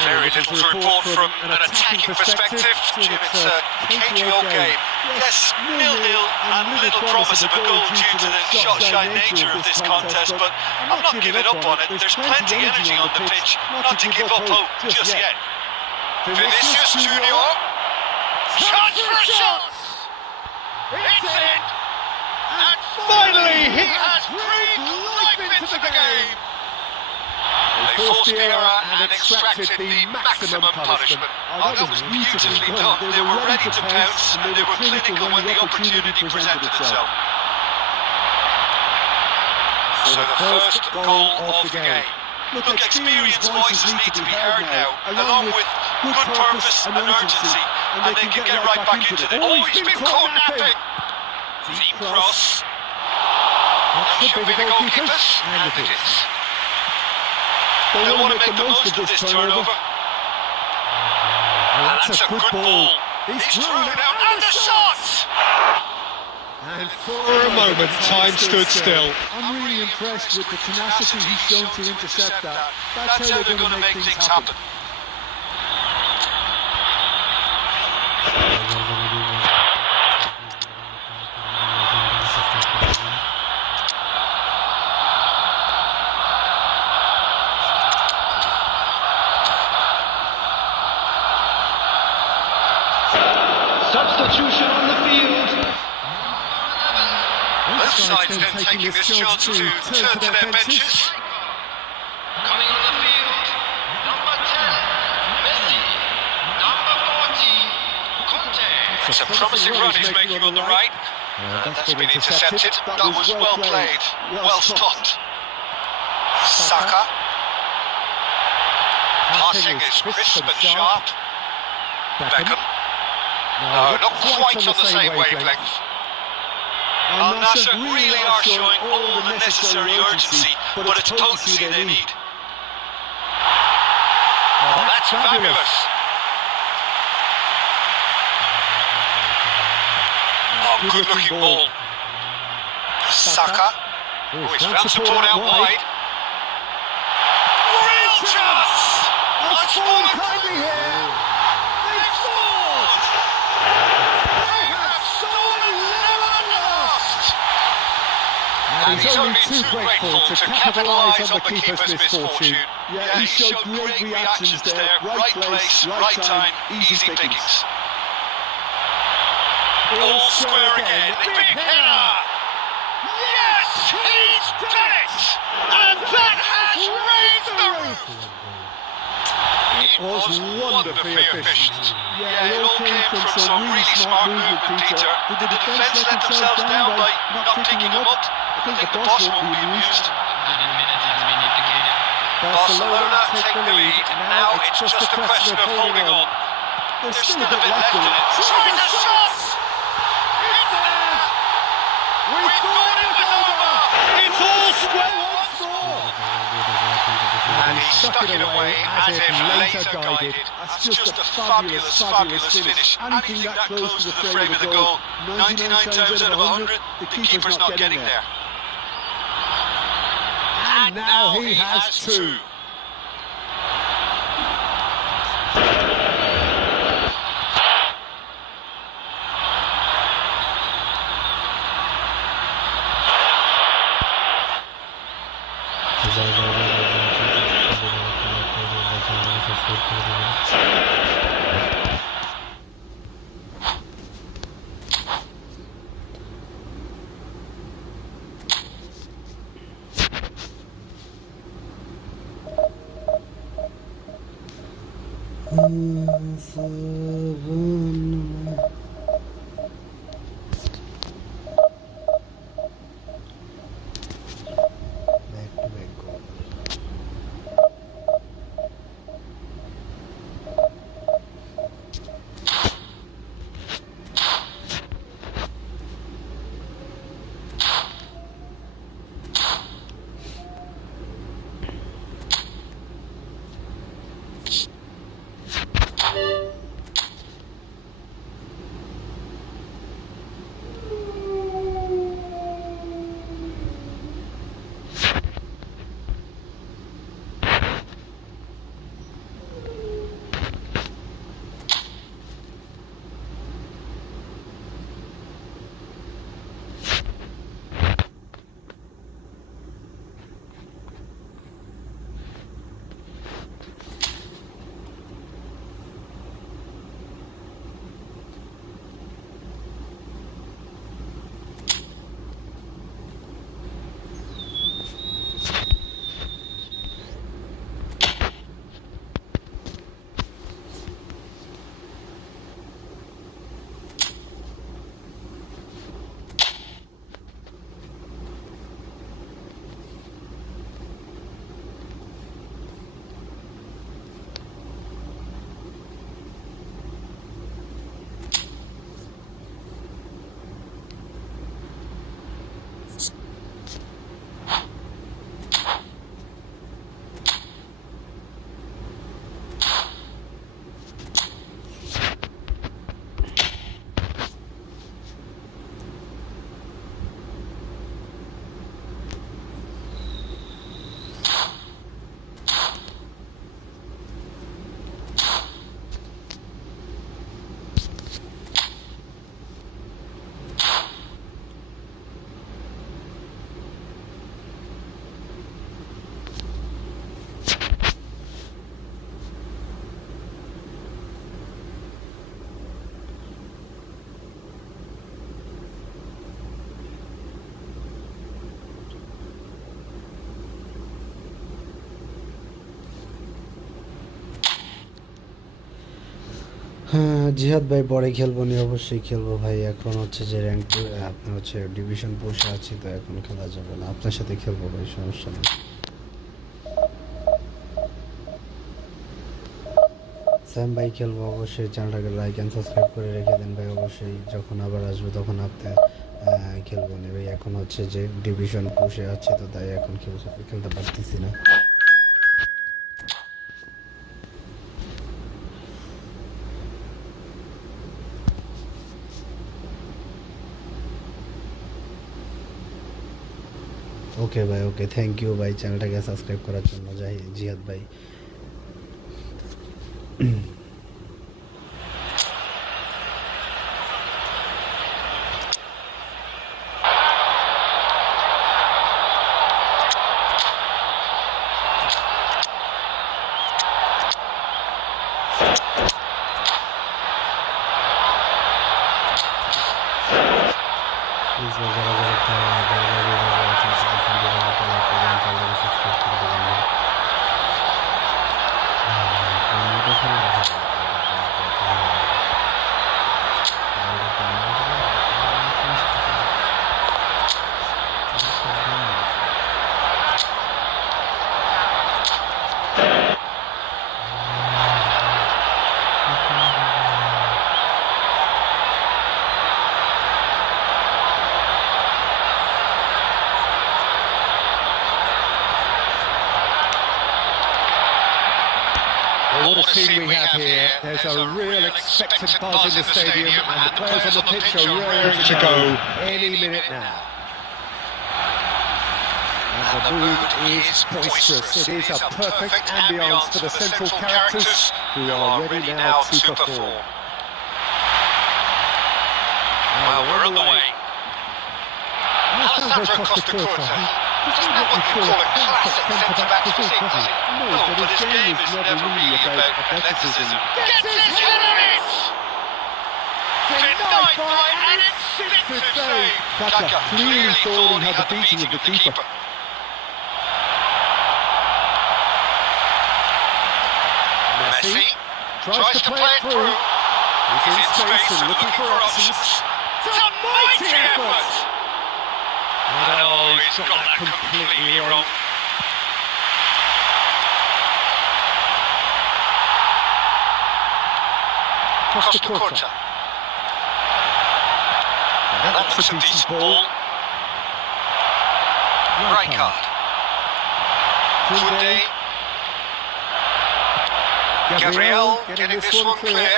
Very little to report from an attacking perspective. Jim, it's a cagey old game. Yes, 0-0 and little promise of a goal due to the shot-shy nature of this contest, but I'm not giving up on it. There's plenty of energy on the pitch, not to give up hope just yet. Vinicius Junior. Chance for a shot! It's in! And finally he has breathed life into the game! They forced the error and extracted the maximum punishment. Oh, that was beautifully done. They were ready to pounce and they were clinical when the opportunity presented itself. So the first goal of the game. Look, experienced voices need to be heard now, along with good purpose and urgency, and they can get right back into it. Oh, he's been caught napping! Deep cross. That should be the goalkeepers, and it is. They'll want to make the most of this turnover. And that's a good ball. He's through now, and the shot! And for a moment, time stood still. I'm really impressed with the tenacity he's shown to intercept that. That's how they're going to make things happen. Substitution on the field. Both sides then taking this chance to turn to their benches. Coming on the field, number 10, Messi, number 40, Conte. It's a promising run he's making on the right. That's been intercepted. That was well played, well stopped. Saka. Passing is crisp and sharp. Beckham. No, not quite on the same wavelength. Al Nassr really are showing all the necessary urgency, but it's potency they need. Oh, that's fabulous. Oh, good-looking ball. Saka. Oh, he's found support out wide. Real chance! That's fallen kindly here. They've scored! They have stolen, never lost! And he's only too grateful to capitalise on the keeper's misfortune. Yeah, he showed great reactions there. Right place, right time, easy pickings. All square again. Big header! Yes, he's done it! And that has raised the roof! It was wonderfully efficient. Yeah, it all came from some really smart movement, Peter. Did the defence let themselves down by not picking him up? I think the boss won't be amused. Barcelona take the lead, and now it's just a question of holding on. There's still a bit left in it. Tries a shot! It's there! We thought it was over! It's all square once more! And he stuck it away as if laser guided. That's just a fabulous, fabulous finish. Anything that close to the frame of the goal, 99 times out of 100, the keeper's not getting there. And now he has two. হ্যাঁ জিহাদ ভাই পরে খেলবো নি, অবশ্যই খেলবো ভাই। এখন হচ্ছে যে র্যাঙ্ক আপনার হচ্ছে ডিভিশন পুশে আছি, তো এখন খেলা যাবে না। আপনার সাথে খেলবো ভাই, সমস্যা নেই। স্যাম ভাই খেলবো অবশ্যই, চ্যানেলটাকে লাইক অ্যান্ড সাবস্ক্রাইব করে রেখে দেন ভাই। অবশ্যই যখন আবার আসবো তখন আপনি খেলবো না ভাই। এখন হচ্ছে যে ডিভিশন পুশে আছে, তো তাই এখন খেলতে পারতেছি না। ওকে ভাই, ওকে, থ্যাংক ইউ ভাই চ্যানেলটাকে সাবস্ক্রাইব করার জন্য জিহাদ ভাই। প্লিজ ভাই যারা সাবস্ক্রাইব করে দেবেন ভাই। Well, what a scene we have here. There's a real expectant buzz in the stadium, and the players on the pitch are raring to go any minute now. And the mood is boisterous. It is a perfect ambience for the central characters who are ready now to perform. Well, we're on the way. Alessandro Costa-Curta. Isn't that what you call a classic centre-back physique, does it? No, but his game is never really about athleticism. Gets his head on it! Denied by an instinctive save. Kaka clearly thought he had the beating of the keeper. Messi tries to play it through. He's in space and looking for options. It's a mighty effort! Oh, he's got that completely wrong. Costa-Curta. That looks a decent ball. Right card. Koundé. Gabriel getting this one clear.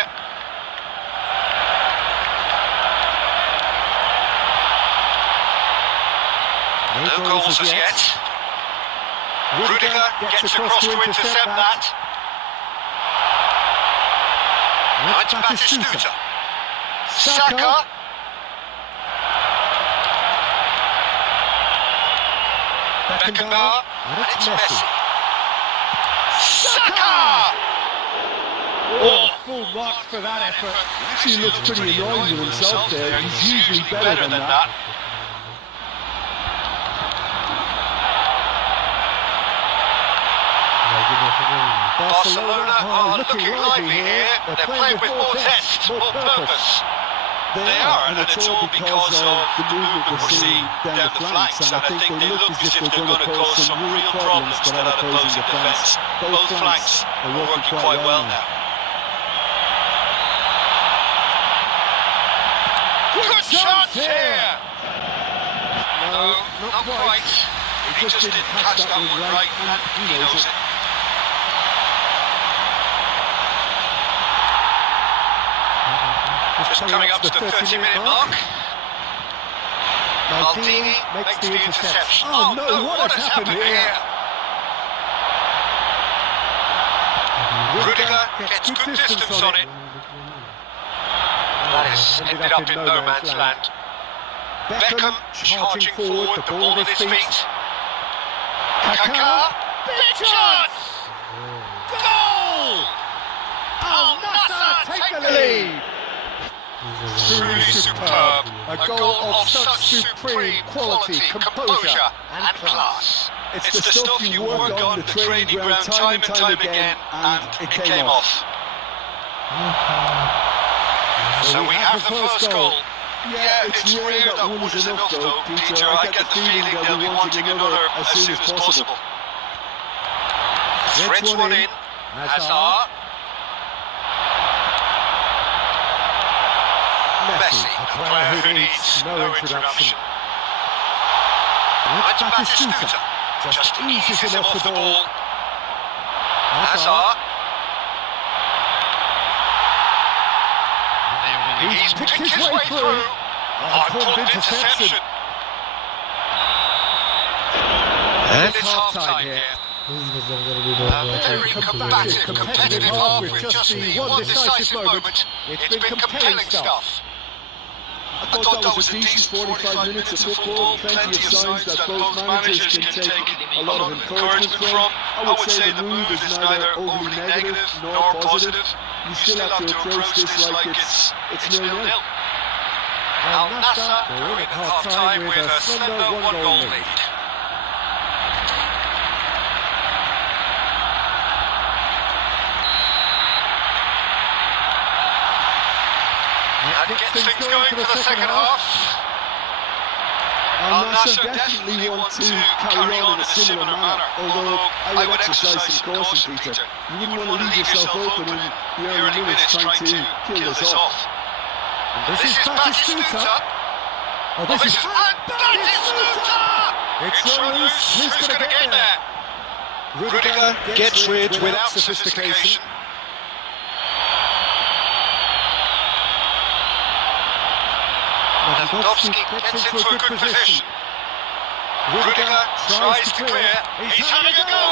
No goals as yet. Rudiger gets across to intercept that. Now it's Batistuta. Saka. Beckenbauer. And it's Messi. Saka! Oh, full marks for that effort. Actually looks pretty annoyed with himself there. He's usually better than that. Barcelona are looking lively here. They're playing with more zest, more purpose. They are, and it's all because of the movement we're seeing down the flanks. And I think they look as if they're going to cause some real problems to that opposing defence. Both flanks are working quite well now. Good chance here! No, not quite. He just didn't catch that one right, and he knows it. Just coming up to the 30-minute mark. Maldini makes the interception. Oh no, what has happened here? Rudiger gets good distance on it. That has ended up in no man's land. Beckham charging forward, the ball at his feet. Kaka, big chance! Goal! Al Nassr take the lead! Truly superb. A goal of such supreme quality, composure and class. It's the stuff you work on the training ground time and time again, and it came off. So we have the first goal. Yeah, it's rare that one is enough though, Peter. I get the feeling they'll be wanting another as soon as possible. Threads one in. Hazard. Messi, a player who needs no introduction. Now it's Batistuta. Just eases him off the ball. Hazard. He's picked his way through. Important interception. And it's half-time here. Very combative, competitive half with just the one decisive moment. It's been compelling stuff. I thought that was a decent 45 minutes of football, plenty of signs that both managers can take a lot of encouragement from. I would say the mood is neither overly negative nor positive. You still have to approach this like it's 0-0. Al Nassr are in at half-time with a slender one-goal lead. That gets things going for the second half. Al Nassr definitely want to carry on in a similar manner, although I would exercise some caution, Peter. You wouldn't want to leave yourself open in the early minutes trying to kill this off. And this is Batistuta. Oh, this is Batistuta! It's loose. Who's going to get there? Rudiger gets rid without sophistication. Lewandowski gets into a good position. Rudiger tries to clear. He's having a go.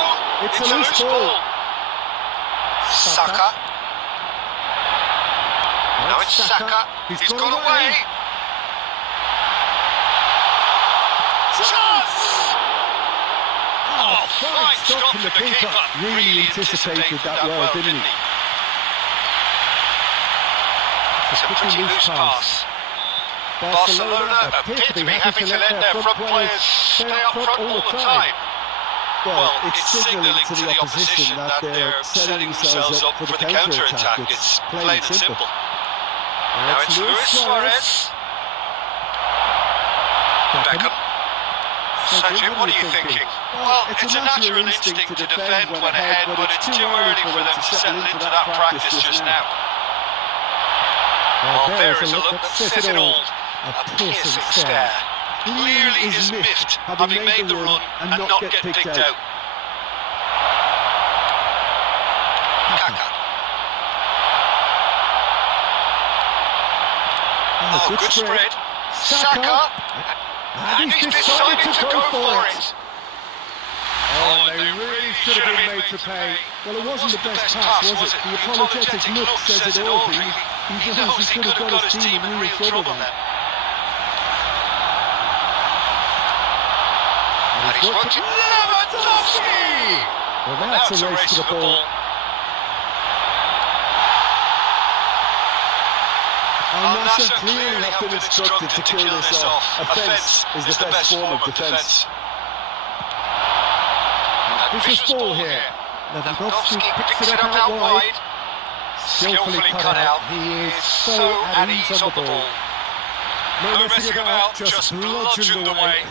It's a loose ball. Saka. Now it's Saka. He's gone away. Chance! Oh, fine stop from the keeper. Really anticipated that well, didn't he? It's a pretty loose pass. Barcelona appear to be happy to let their front players stay up front all the time. Well, it's signalling to the opposition that they're setting themselves up for the counter-attack. It's plain and simple. Now it's Luis Suarez. Beckham. So Jim, what are you thinking? Well, it's a natural instinct to defend when ahead, but it's too early for them to settle into that practice just now. Well, there is a look that says it all. A piercing stare. Clearly is miffed, having made the run and not get picked out. Kaka. Oh, good spread. Saka. And he's decided to go for it. Oh, and they really should have been made to pay. Well, it wasn't the best pass, was it? The apologetic look says it all. He knows he could have got his team in real trouble then. And he's worked Lewandowski! Well, now it's a race to the ball. Al Nassr clearly have been instructed to kill this off. A fence is the best form of defence. Vicious ball here. Lewandowski picks it up out wide. Skillfully cut out. He is so at ease on the ball. No messing about, just bludgeoned away.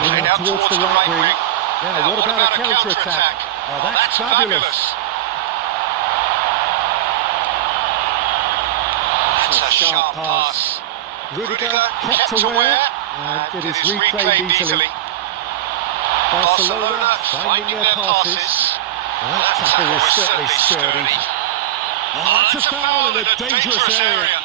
Played out towards the right wing. Now, what about a counter-attack? Oh, that's fabulous. That's a sharp pass. Rudiger kept aware, and it is reclaimed easily. Barcelona finding their passes. That tackle was certainly sturdy. Oh, that's a foul in a dangerous area.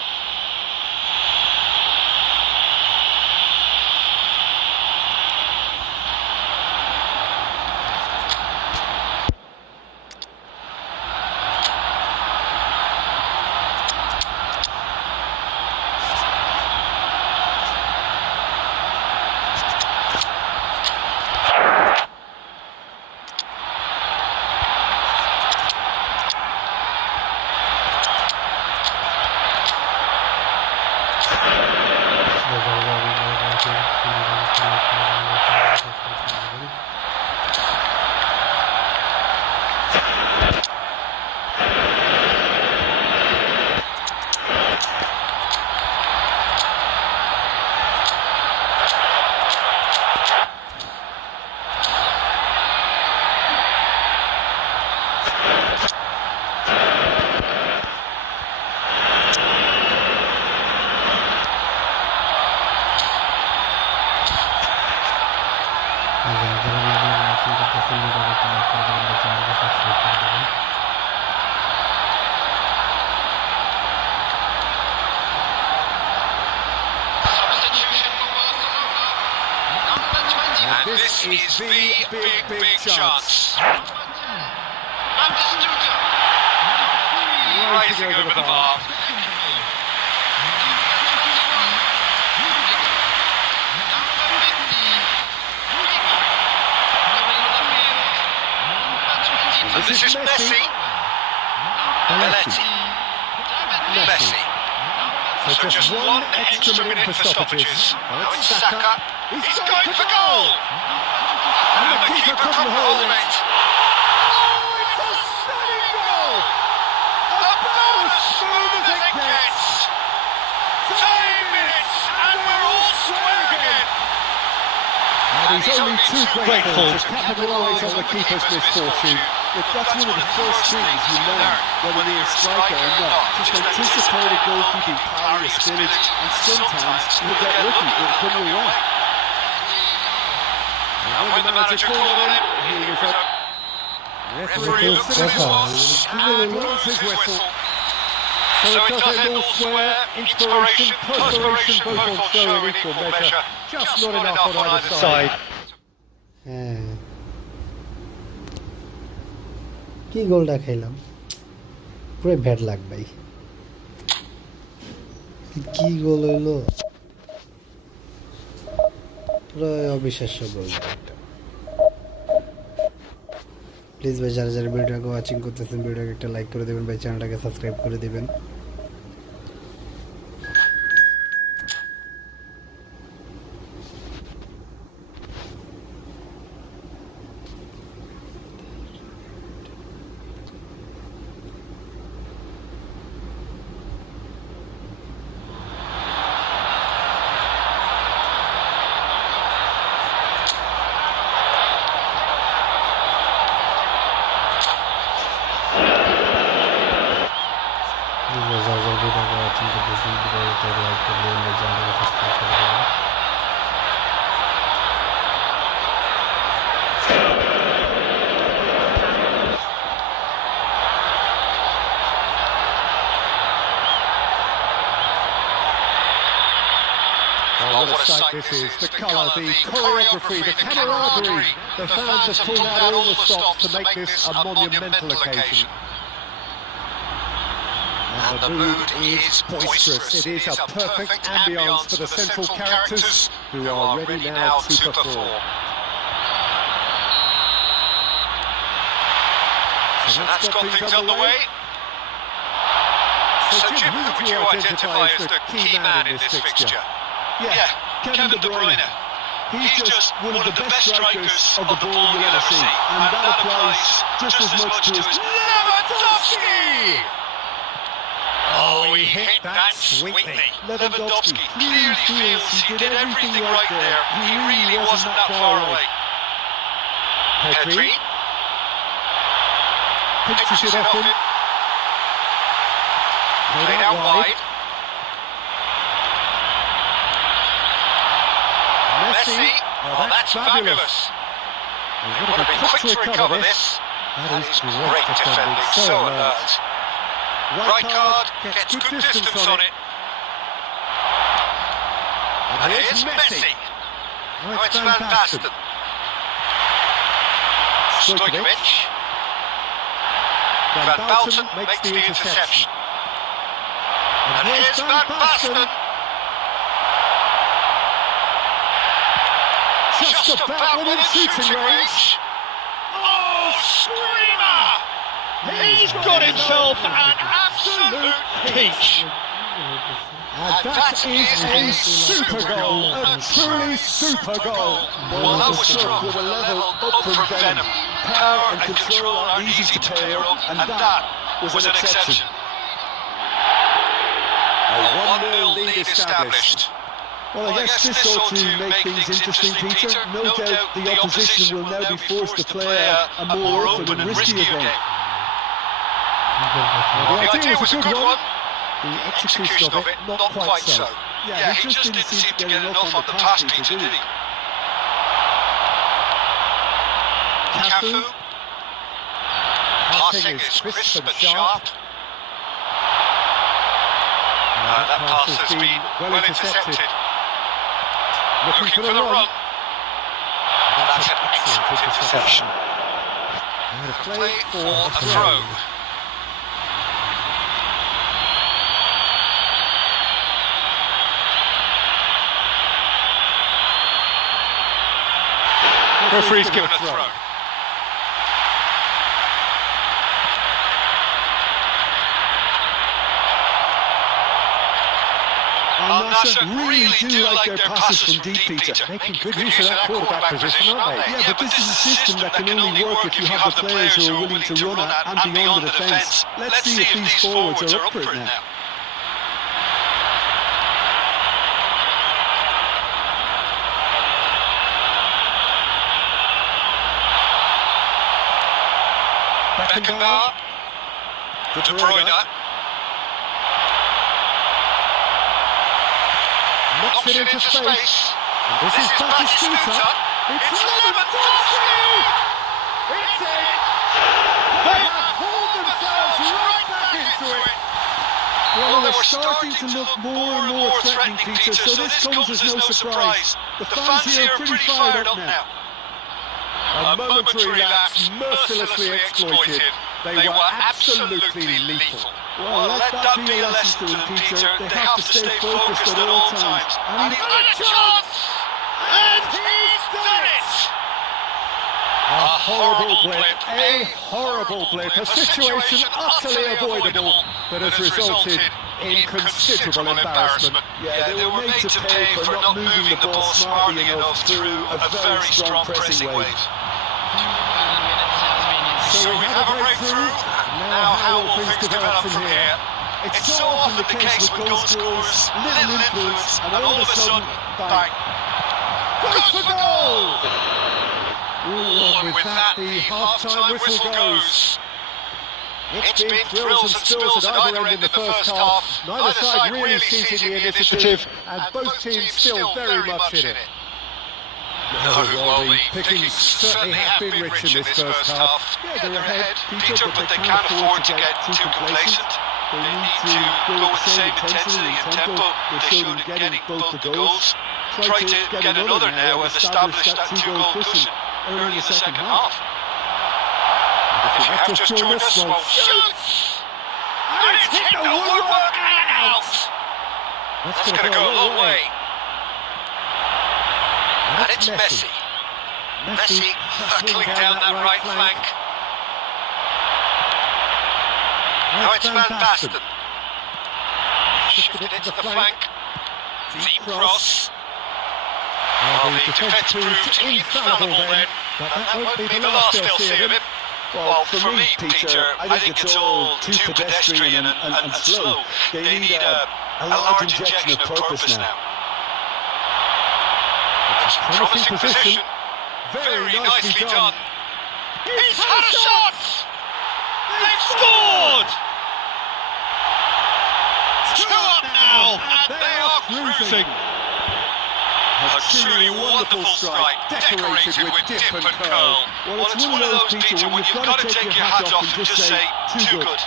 Substitution for Barcelona. Number 20. And this is the big chance. Batistuta. Rising over the bar. And this is Messi. Belletti. Messi. So just one extra minute for stoppages. Now it's Saka. He's going for goal. And the keeper couldn't hold it. Oh, it's a stunning goal! About as smooth as it gets. 10 minutes and we're all square again. And he's only too grateful to capitalise on the keeper's misfortune. Look, that's one of the first things you learn, whether you're a striker or not. Just anticipate a goalkeeping power, your spillage, and sometimes you'll get lucky, it'll come your way. And when the manager called on him, he was up. Referee looks at his watch and blows his whistle. So it does end all square, inspiration, perspiration, both on show in equal measure. Just not enough on either side. হ্যাঁ কি গোলটা খাইলাম পুরো bad লাগ ভাই কি গোল হইলো পুরো অবিশ্বাস্য গোল একটা প্লিজ ভাই যারা যারা ভিডিওটাকে ওয়াচিং করতেছেন ভিডিওটাকে একটা লাইক করে দেবেন ভাই চ্যানেলটাকে সাবস্ক্রাইব করে দিবেন Oh, what a sight this is. The colour, the choreography, the camaraderie. The fans have pulled out all the stops to make this a monumental occasion. And the mood is boisterous. It is a perfect ambience for the central characters who are ready now to perform. So that's got things underway. So Jim, who would you identify as the key man in this fixture? Yeah, Kevin De Bruyne. He's just one of the best strikers of the ball you'll ever see. And that applies just as much to his... Lewandowski! Oh, he hit that sweetly. Lewandowski clearly feels he did everything right there. He really wasn't that far away. Pedri. Pitches it off him. Played out wide. Messi. Oh, that's fabulous. He's got to be quick to recover this. That is great defending, so alert. Right card, gets good distance on it. And here's Messi. Now it's Van Basten. Stojkovic. Van Basten makes the interception. And here's Van Basten. Just about within shooting range. Oh, screamer! He's got himself an absolute peach. And that is a super goal, a truly super goal. Well, that was strong. With a level up from Venom. Power and control aren't easy to pair up, and that was an exception. A 1-0 lead established. Well, I guess this ought to make things interesting, Peter. No doubt the opposition will now be forced to play a more open and riskier game. The idea was a good one. The execution of it, not quite so. Yeah, he just didn't seem to get enough on the pass, Peter, did he? Cafu. Passing is crisp and sharp. That pass has been well intercepted. Looking for the run. That's an excellent interception. Play for a throw. Referee's given a throw. Al-Nassr really do like their passes from deep, Peter. Making good use of that quarterback position, aren't they? Yeah, but this is a system that can only work if you have the players who are willing to run at and beyond the defence. Let's see if these forwards are up for it now. Beckenbauer. De Bruyne. Knocks it into space. And this is Batistuta. It's Lewandowski! It's in! They have pulled themselves right back into it. Well, they're starting to look more and more threatening, Peter, so this comes as no surprise. The fans here are pretty fired up now. A momentary lapse mercilessly exploited. They were absolutely lethal. Well, let that be a lesson to them, Peter. They have to stay focused at all times. And he's got a chance! And he's done it! A horrible blip, a situation utterly avoidable that has resulted in considerable embarrassment. Yeah, they were made to pay for not moving the ball smartly enough through a very strong pressing wave. So we have a breakthrough. Now how will things develop from here? It's so often the case with goal scorers, little influence, and all of a sudden, bang. Goes for goal! And with that, the half-time whistle goes. It's been thrills and spills at either end in the first half. Neither side really seizing the initiative, and both teams still very much in it. Well, the pickings certainly have been rich in this first half. Yeah, they're ahead, Peter, but they can't afford to get too complacent. They need to go with the same intensity and tempo they showed in getting both the goals. Try to get another now and establish that two-goal cushion early in the second half. If you have just joined us, well, shoots! And it's hit the woodwork and out! That's going to go a long way. And it's Messi. Messi hurtling down that right flank. Now it's Van Basten. Shifted into the flank. Deep cross. Well, the defence proved infallible then, and that won't be the last they'll see of him. Well, for me, Peter, I think it's all too pedestrian and slow. They need a large injection of purpose now. Promising position. Very nicely done. He's had a shot! They've scored! 2 up now, and they are cruising. A truly wonderful strike, decorated with dip and curl. Well, it's one of those, Peter, when you've got to take your hat off and just say, too good.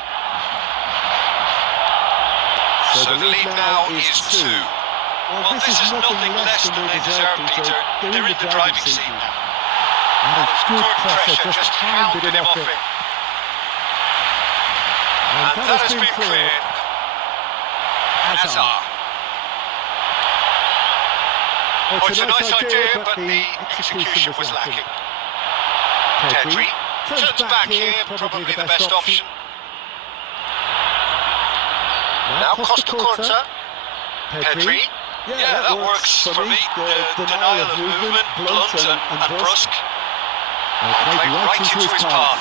So the lead now is 2. Well, this is nothing less than they deserve, Peter. They're in the driving seat now. And it's good pressure, just hounded him off it. And that has been cleared. Hazard. Oh, it's a nice idea, but the execution was lacking. Pedri turns back here, probably the best option. Now Costa Curta. Pedri. Yeah, that works for me. The denial of movement, blunt and brusque. Played right into his path.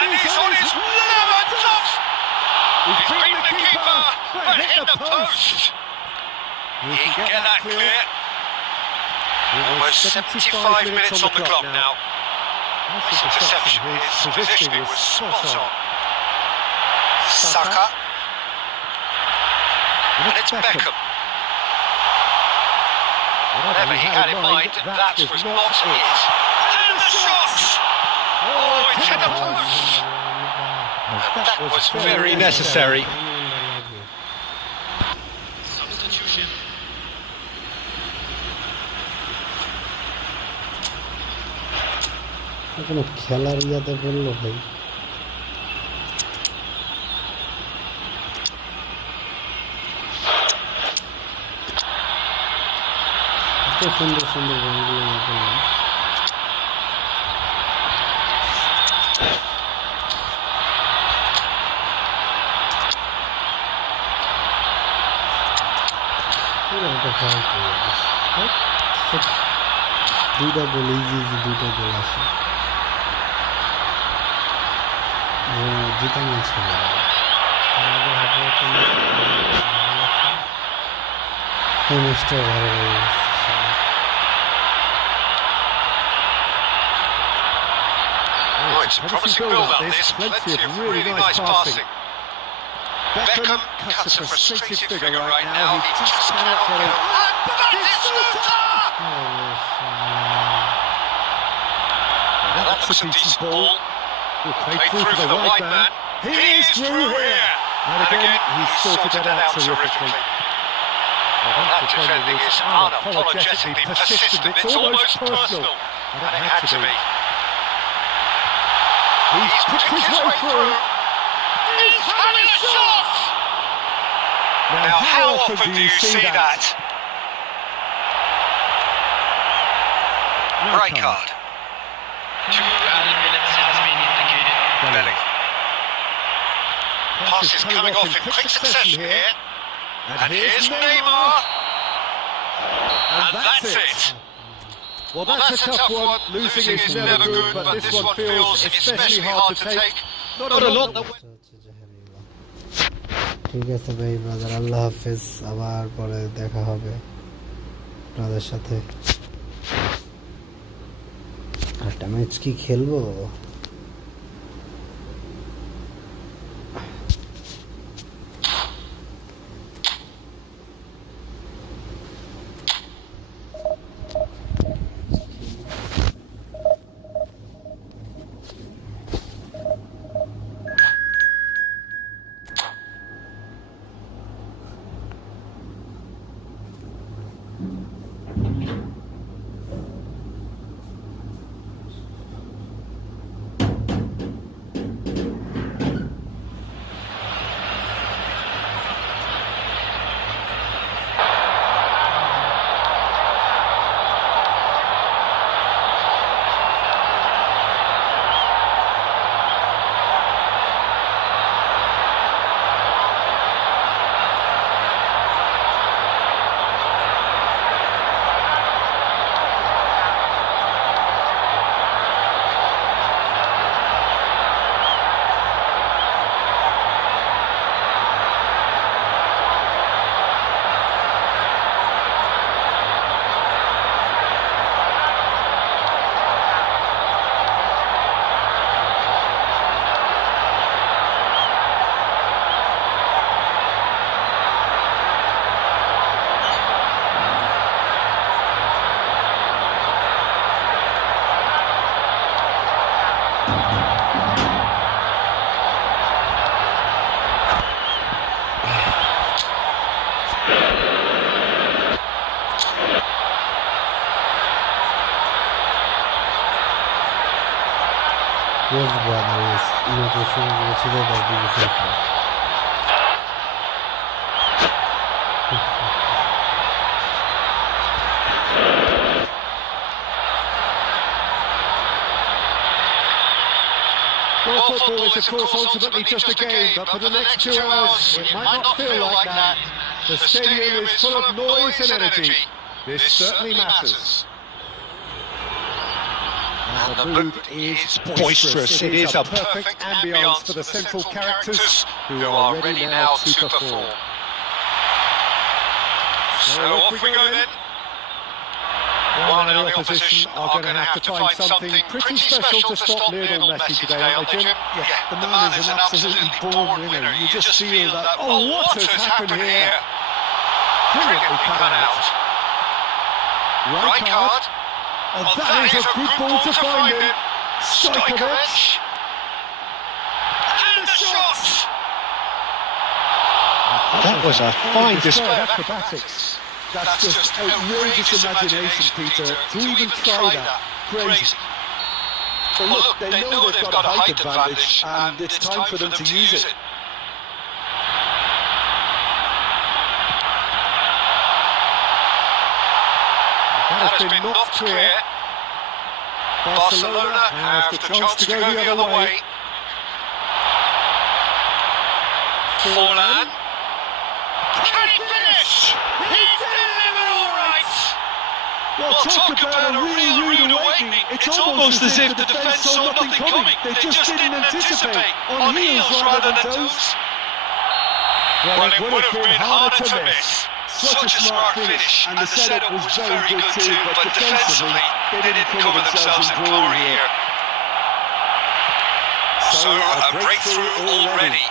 And he's on his Lewandowski! He's beaten the keeper, but hit the post. He can get that clear. Almost 75 minutes on the clock now. His interception, his positioning was spot on. Saka. And it's Beckham. Whatever he had in mind, that was not it. And the shot! in the post. That was very necessary. Substitution. কোনো খেলার ইয়াতে বললো ভাই এত সুন্দর সুন্দর বলগুলো ইয়ে করলাম এটা ফাউল করে দুইটা গোল ইজি দুইটা গোল আসে জিতানো ছিল আমাদের হাতে ম্যাচটা ভালো লেগেছে Oh, it's a promising build up this, plenty of really nice passing. Beckham cuts a frustrated figure right now, he just cannot get it. That looks a decent ball. Played through for the wide man. He is through here. And again, he's sorted that out terrifically. Well, that defending is unapologetically persistent. It's almost personal. And it had to be. He's picked his way through. He's having a shot! Now, how often do you see that? Right card. 2 added minutes has been indicated. Bellingham. Pass is coming off in quick succession here. And here's Neymar. And that's it. Well, that's a tough one. Losing is never good, but this one feels especially hard to take. Not a lot that ঠিক আছে ভাই brother আল্লাহ হাফেজ আবার পরে দেখা হবে আপনাদের সাথে একটা ম্যাচ কি খেলবো Yes, brother, yes. Innovation is the best. Well, football is, of course, ultimately just a game, but for the next 2 hours, it might not feel like that. The stadium is full of noise and energy. This certainly matters. And the mood is boisterous. It is a perfect ambience for the central characters who are ready now to perform. So off we go then. Well, now the opposition are going to have to find something pretty special to stop Lionel Messi today, aren't they, Jim? Yeah, the man is an absolutely born winner. You just feel that, oh, what has happened here? Brilliantly cut out. Right card. And that is a good ball to find him. Stojkovic. That was a fine display display. of acrobatics. That's just outrageous imagination, Peter. To even try that, crazy. But look, they know they've got a height advantage, and it's time for them to use it. That has been knocked clear. Barcelona have the chance to go the other way. Forlan. Can he finish? He's delivered all right. Well, talk about a real rude awakening. It's almost as if the defence saw nothing coming. They just didn't anticipate. On heels rather than toes. Well, it would have been harder to miss. Such a smart finish, and the setup was very good too, but defensively, they didn't cover themselves in glory here. So, a breakthrough already.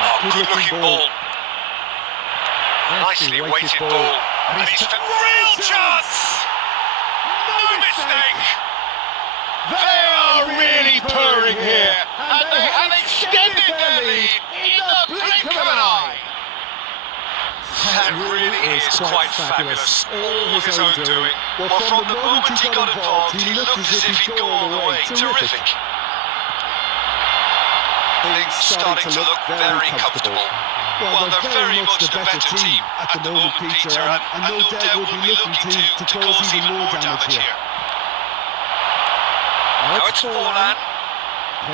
Oh, good looking ball. Nicely weighted ball. And he's real chance! No mistake! They are really purring here, and they have extended their lead in the blink of an eye. That really is quite fabulous. All his own doing. Well, from the moment he got involved, he looked as if he'd go all the way. Terrific. Things starting to look very comfortable. Well, they're very much the better team at the moment, Peter, and no doubt will be looking to cause even more damage here. Now it's Forlan.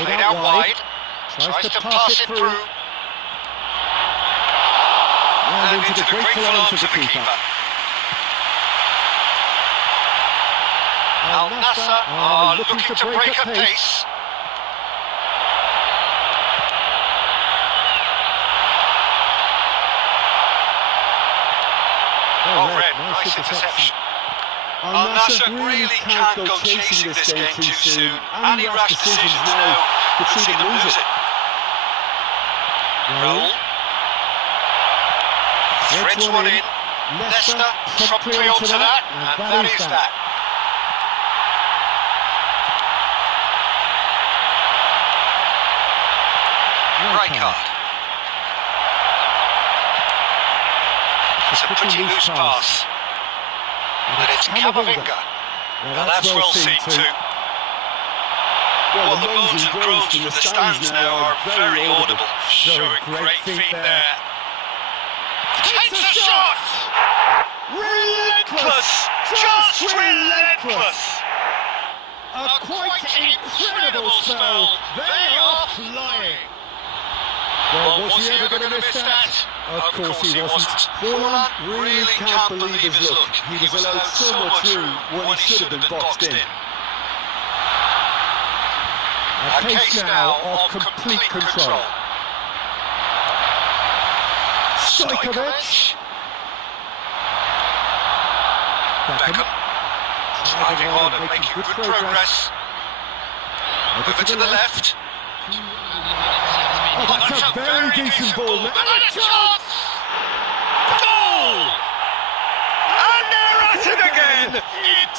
Played out wide. Tries to pass it through. And into the grateful arms of the keeper. Al Nassr are looking to break at pace. Oh, Red, nice interception. Al Nassr really can't go chasing this game too soon. Any rash decisions now could see them lose it. Roll. Threads one in. Leicester promptly onto that, and that is that. Right card. It's a pretty loose pass. And it's Camavinga. Now that's well seen too. Well, the moans and groans from the stands now are very audible, showing great feet there. Takes a shot! Relentless! Just relentless! A quite incredible spell. They are flying. Well, was he ever going to miss that? Of course he wasn't. Forlan really can't believe his luck. He was allowed so much room when he should have been boxed in. A case now of complete control. Stojkovic. Beckham. Driving on and making good progress. Over to the left. Oh, that's a very decent ball. And a chance! Goal! And they're at it again! It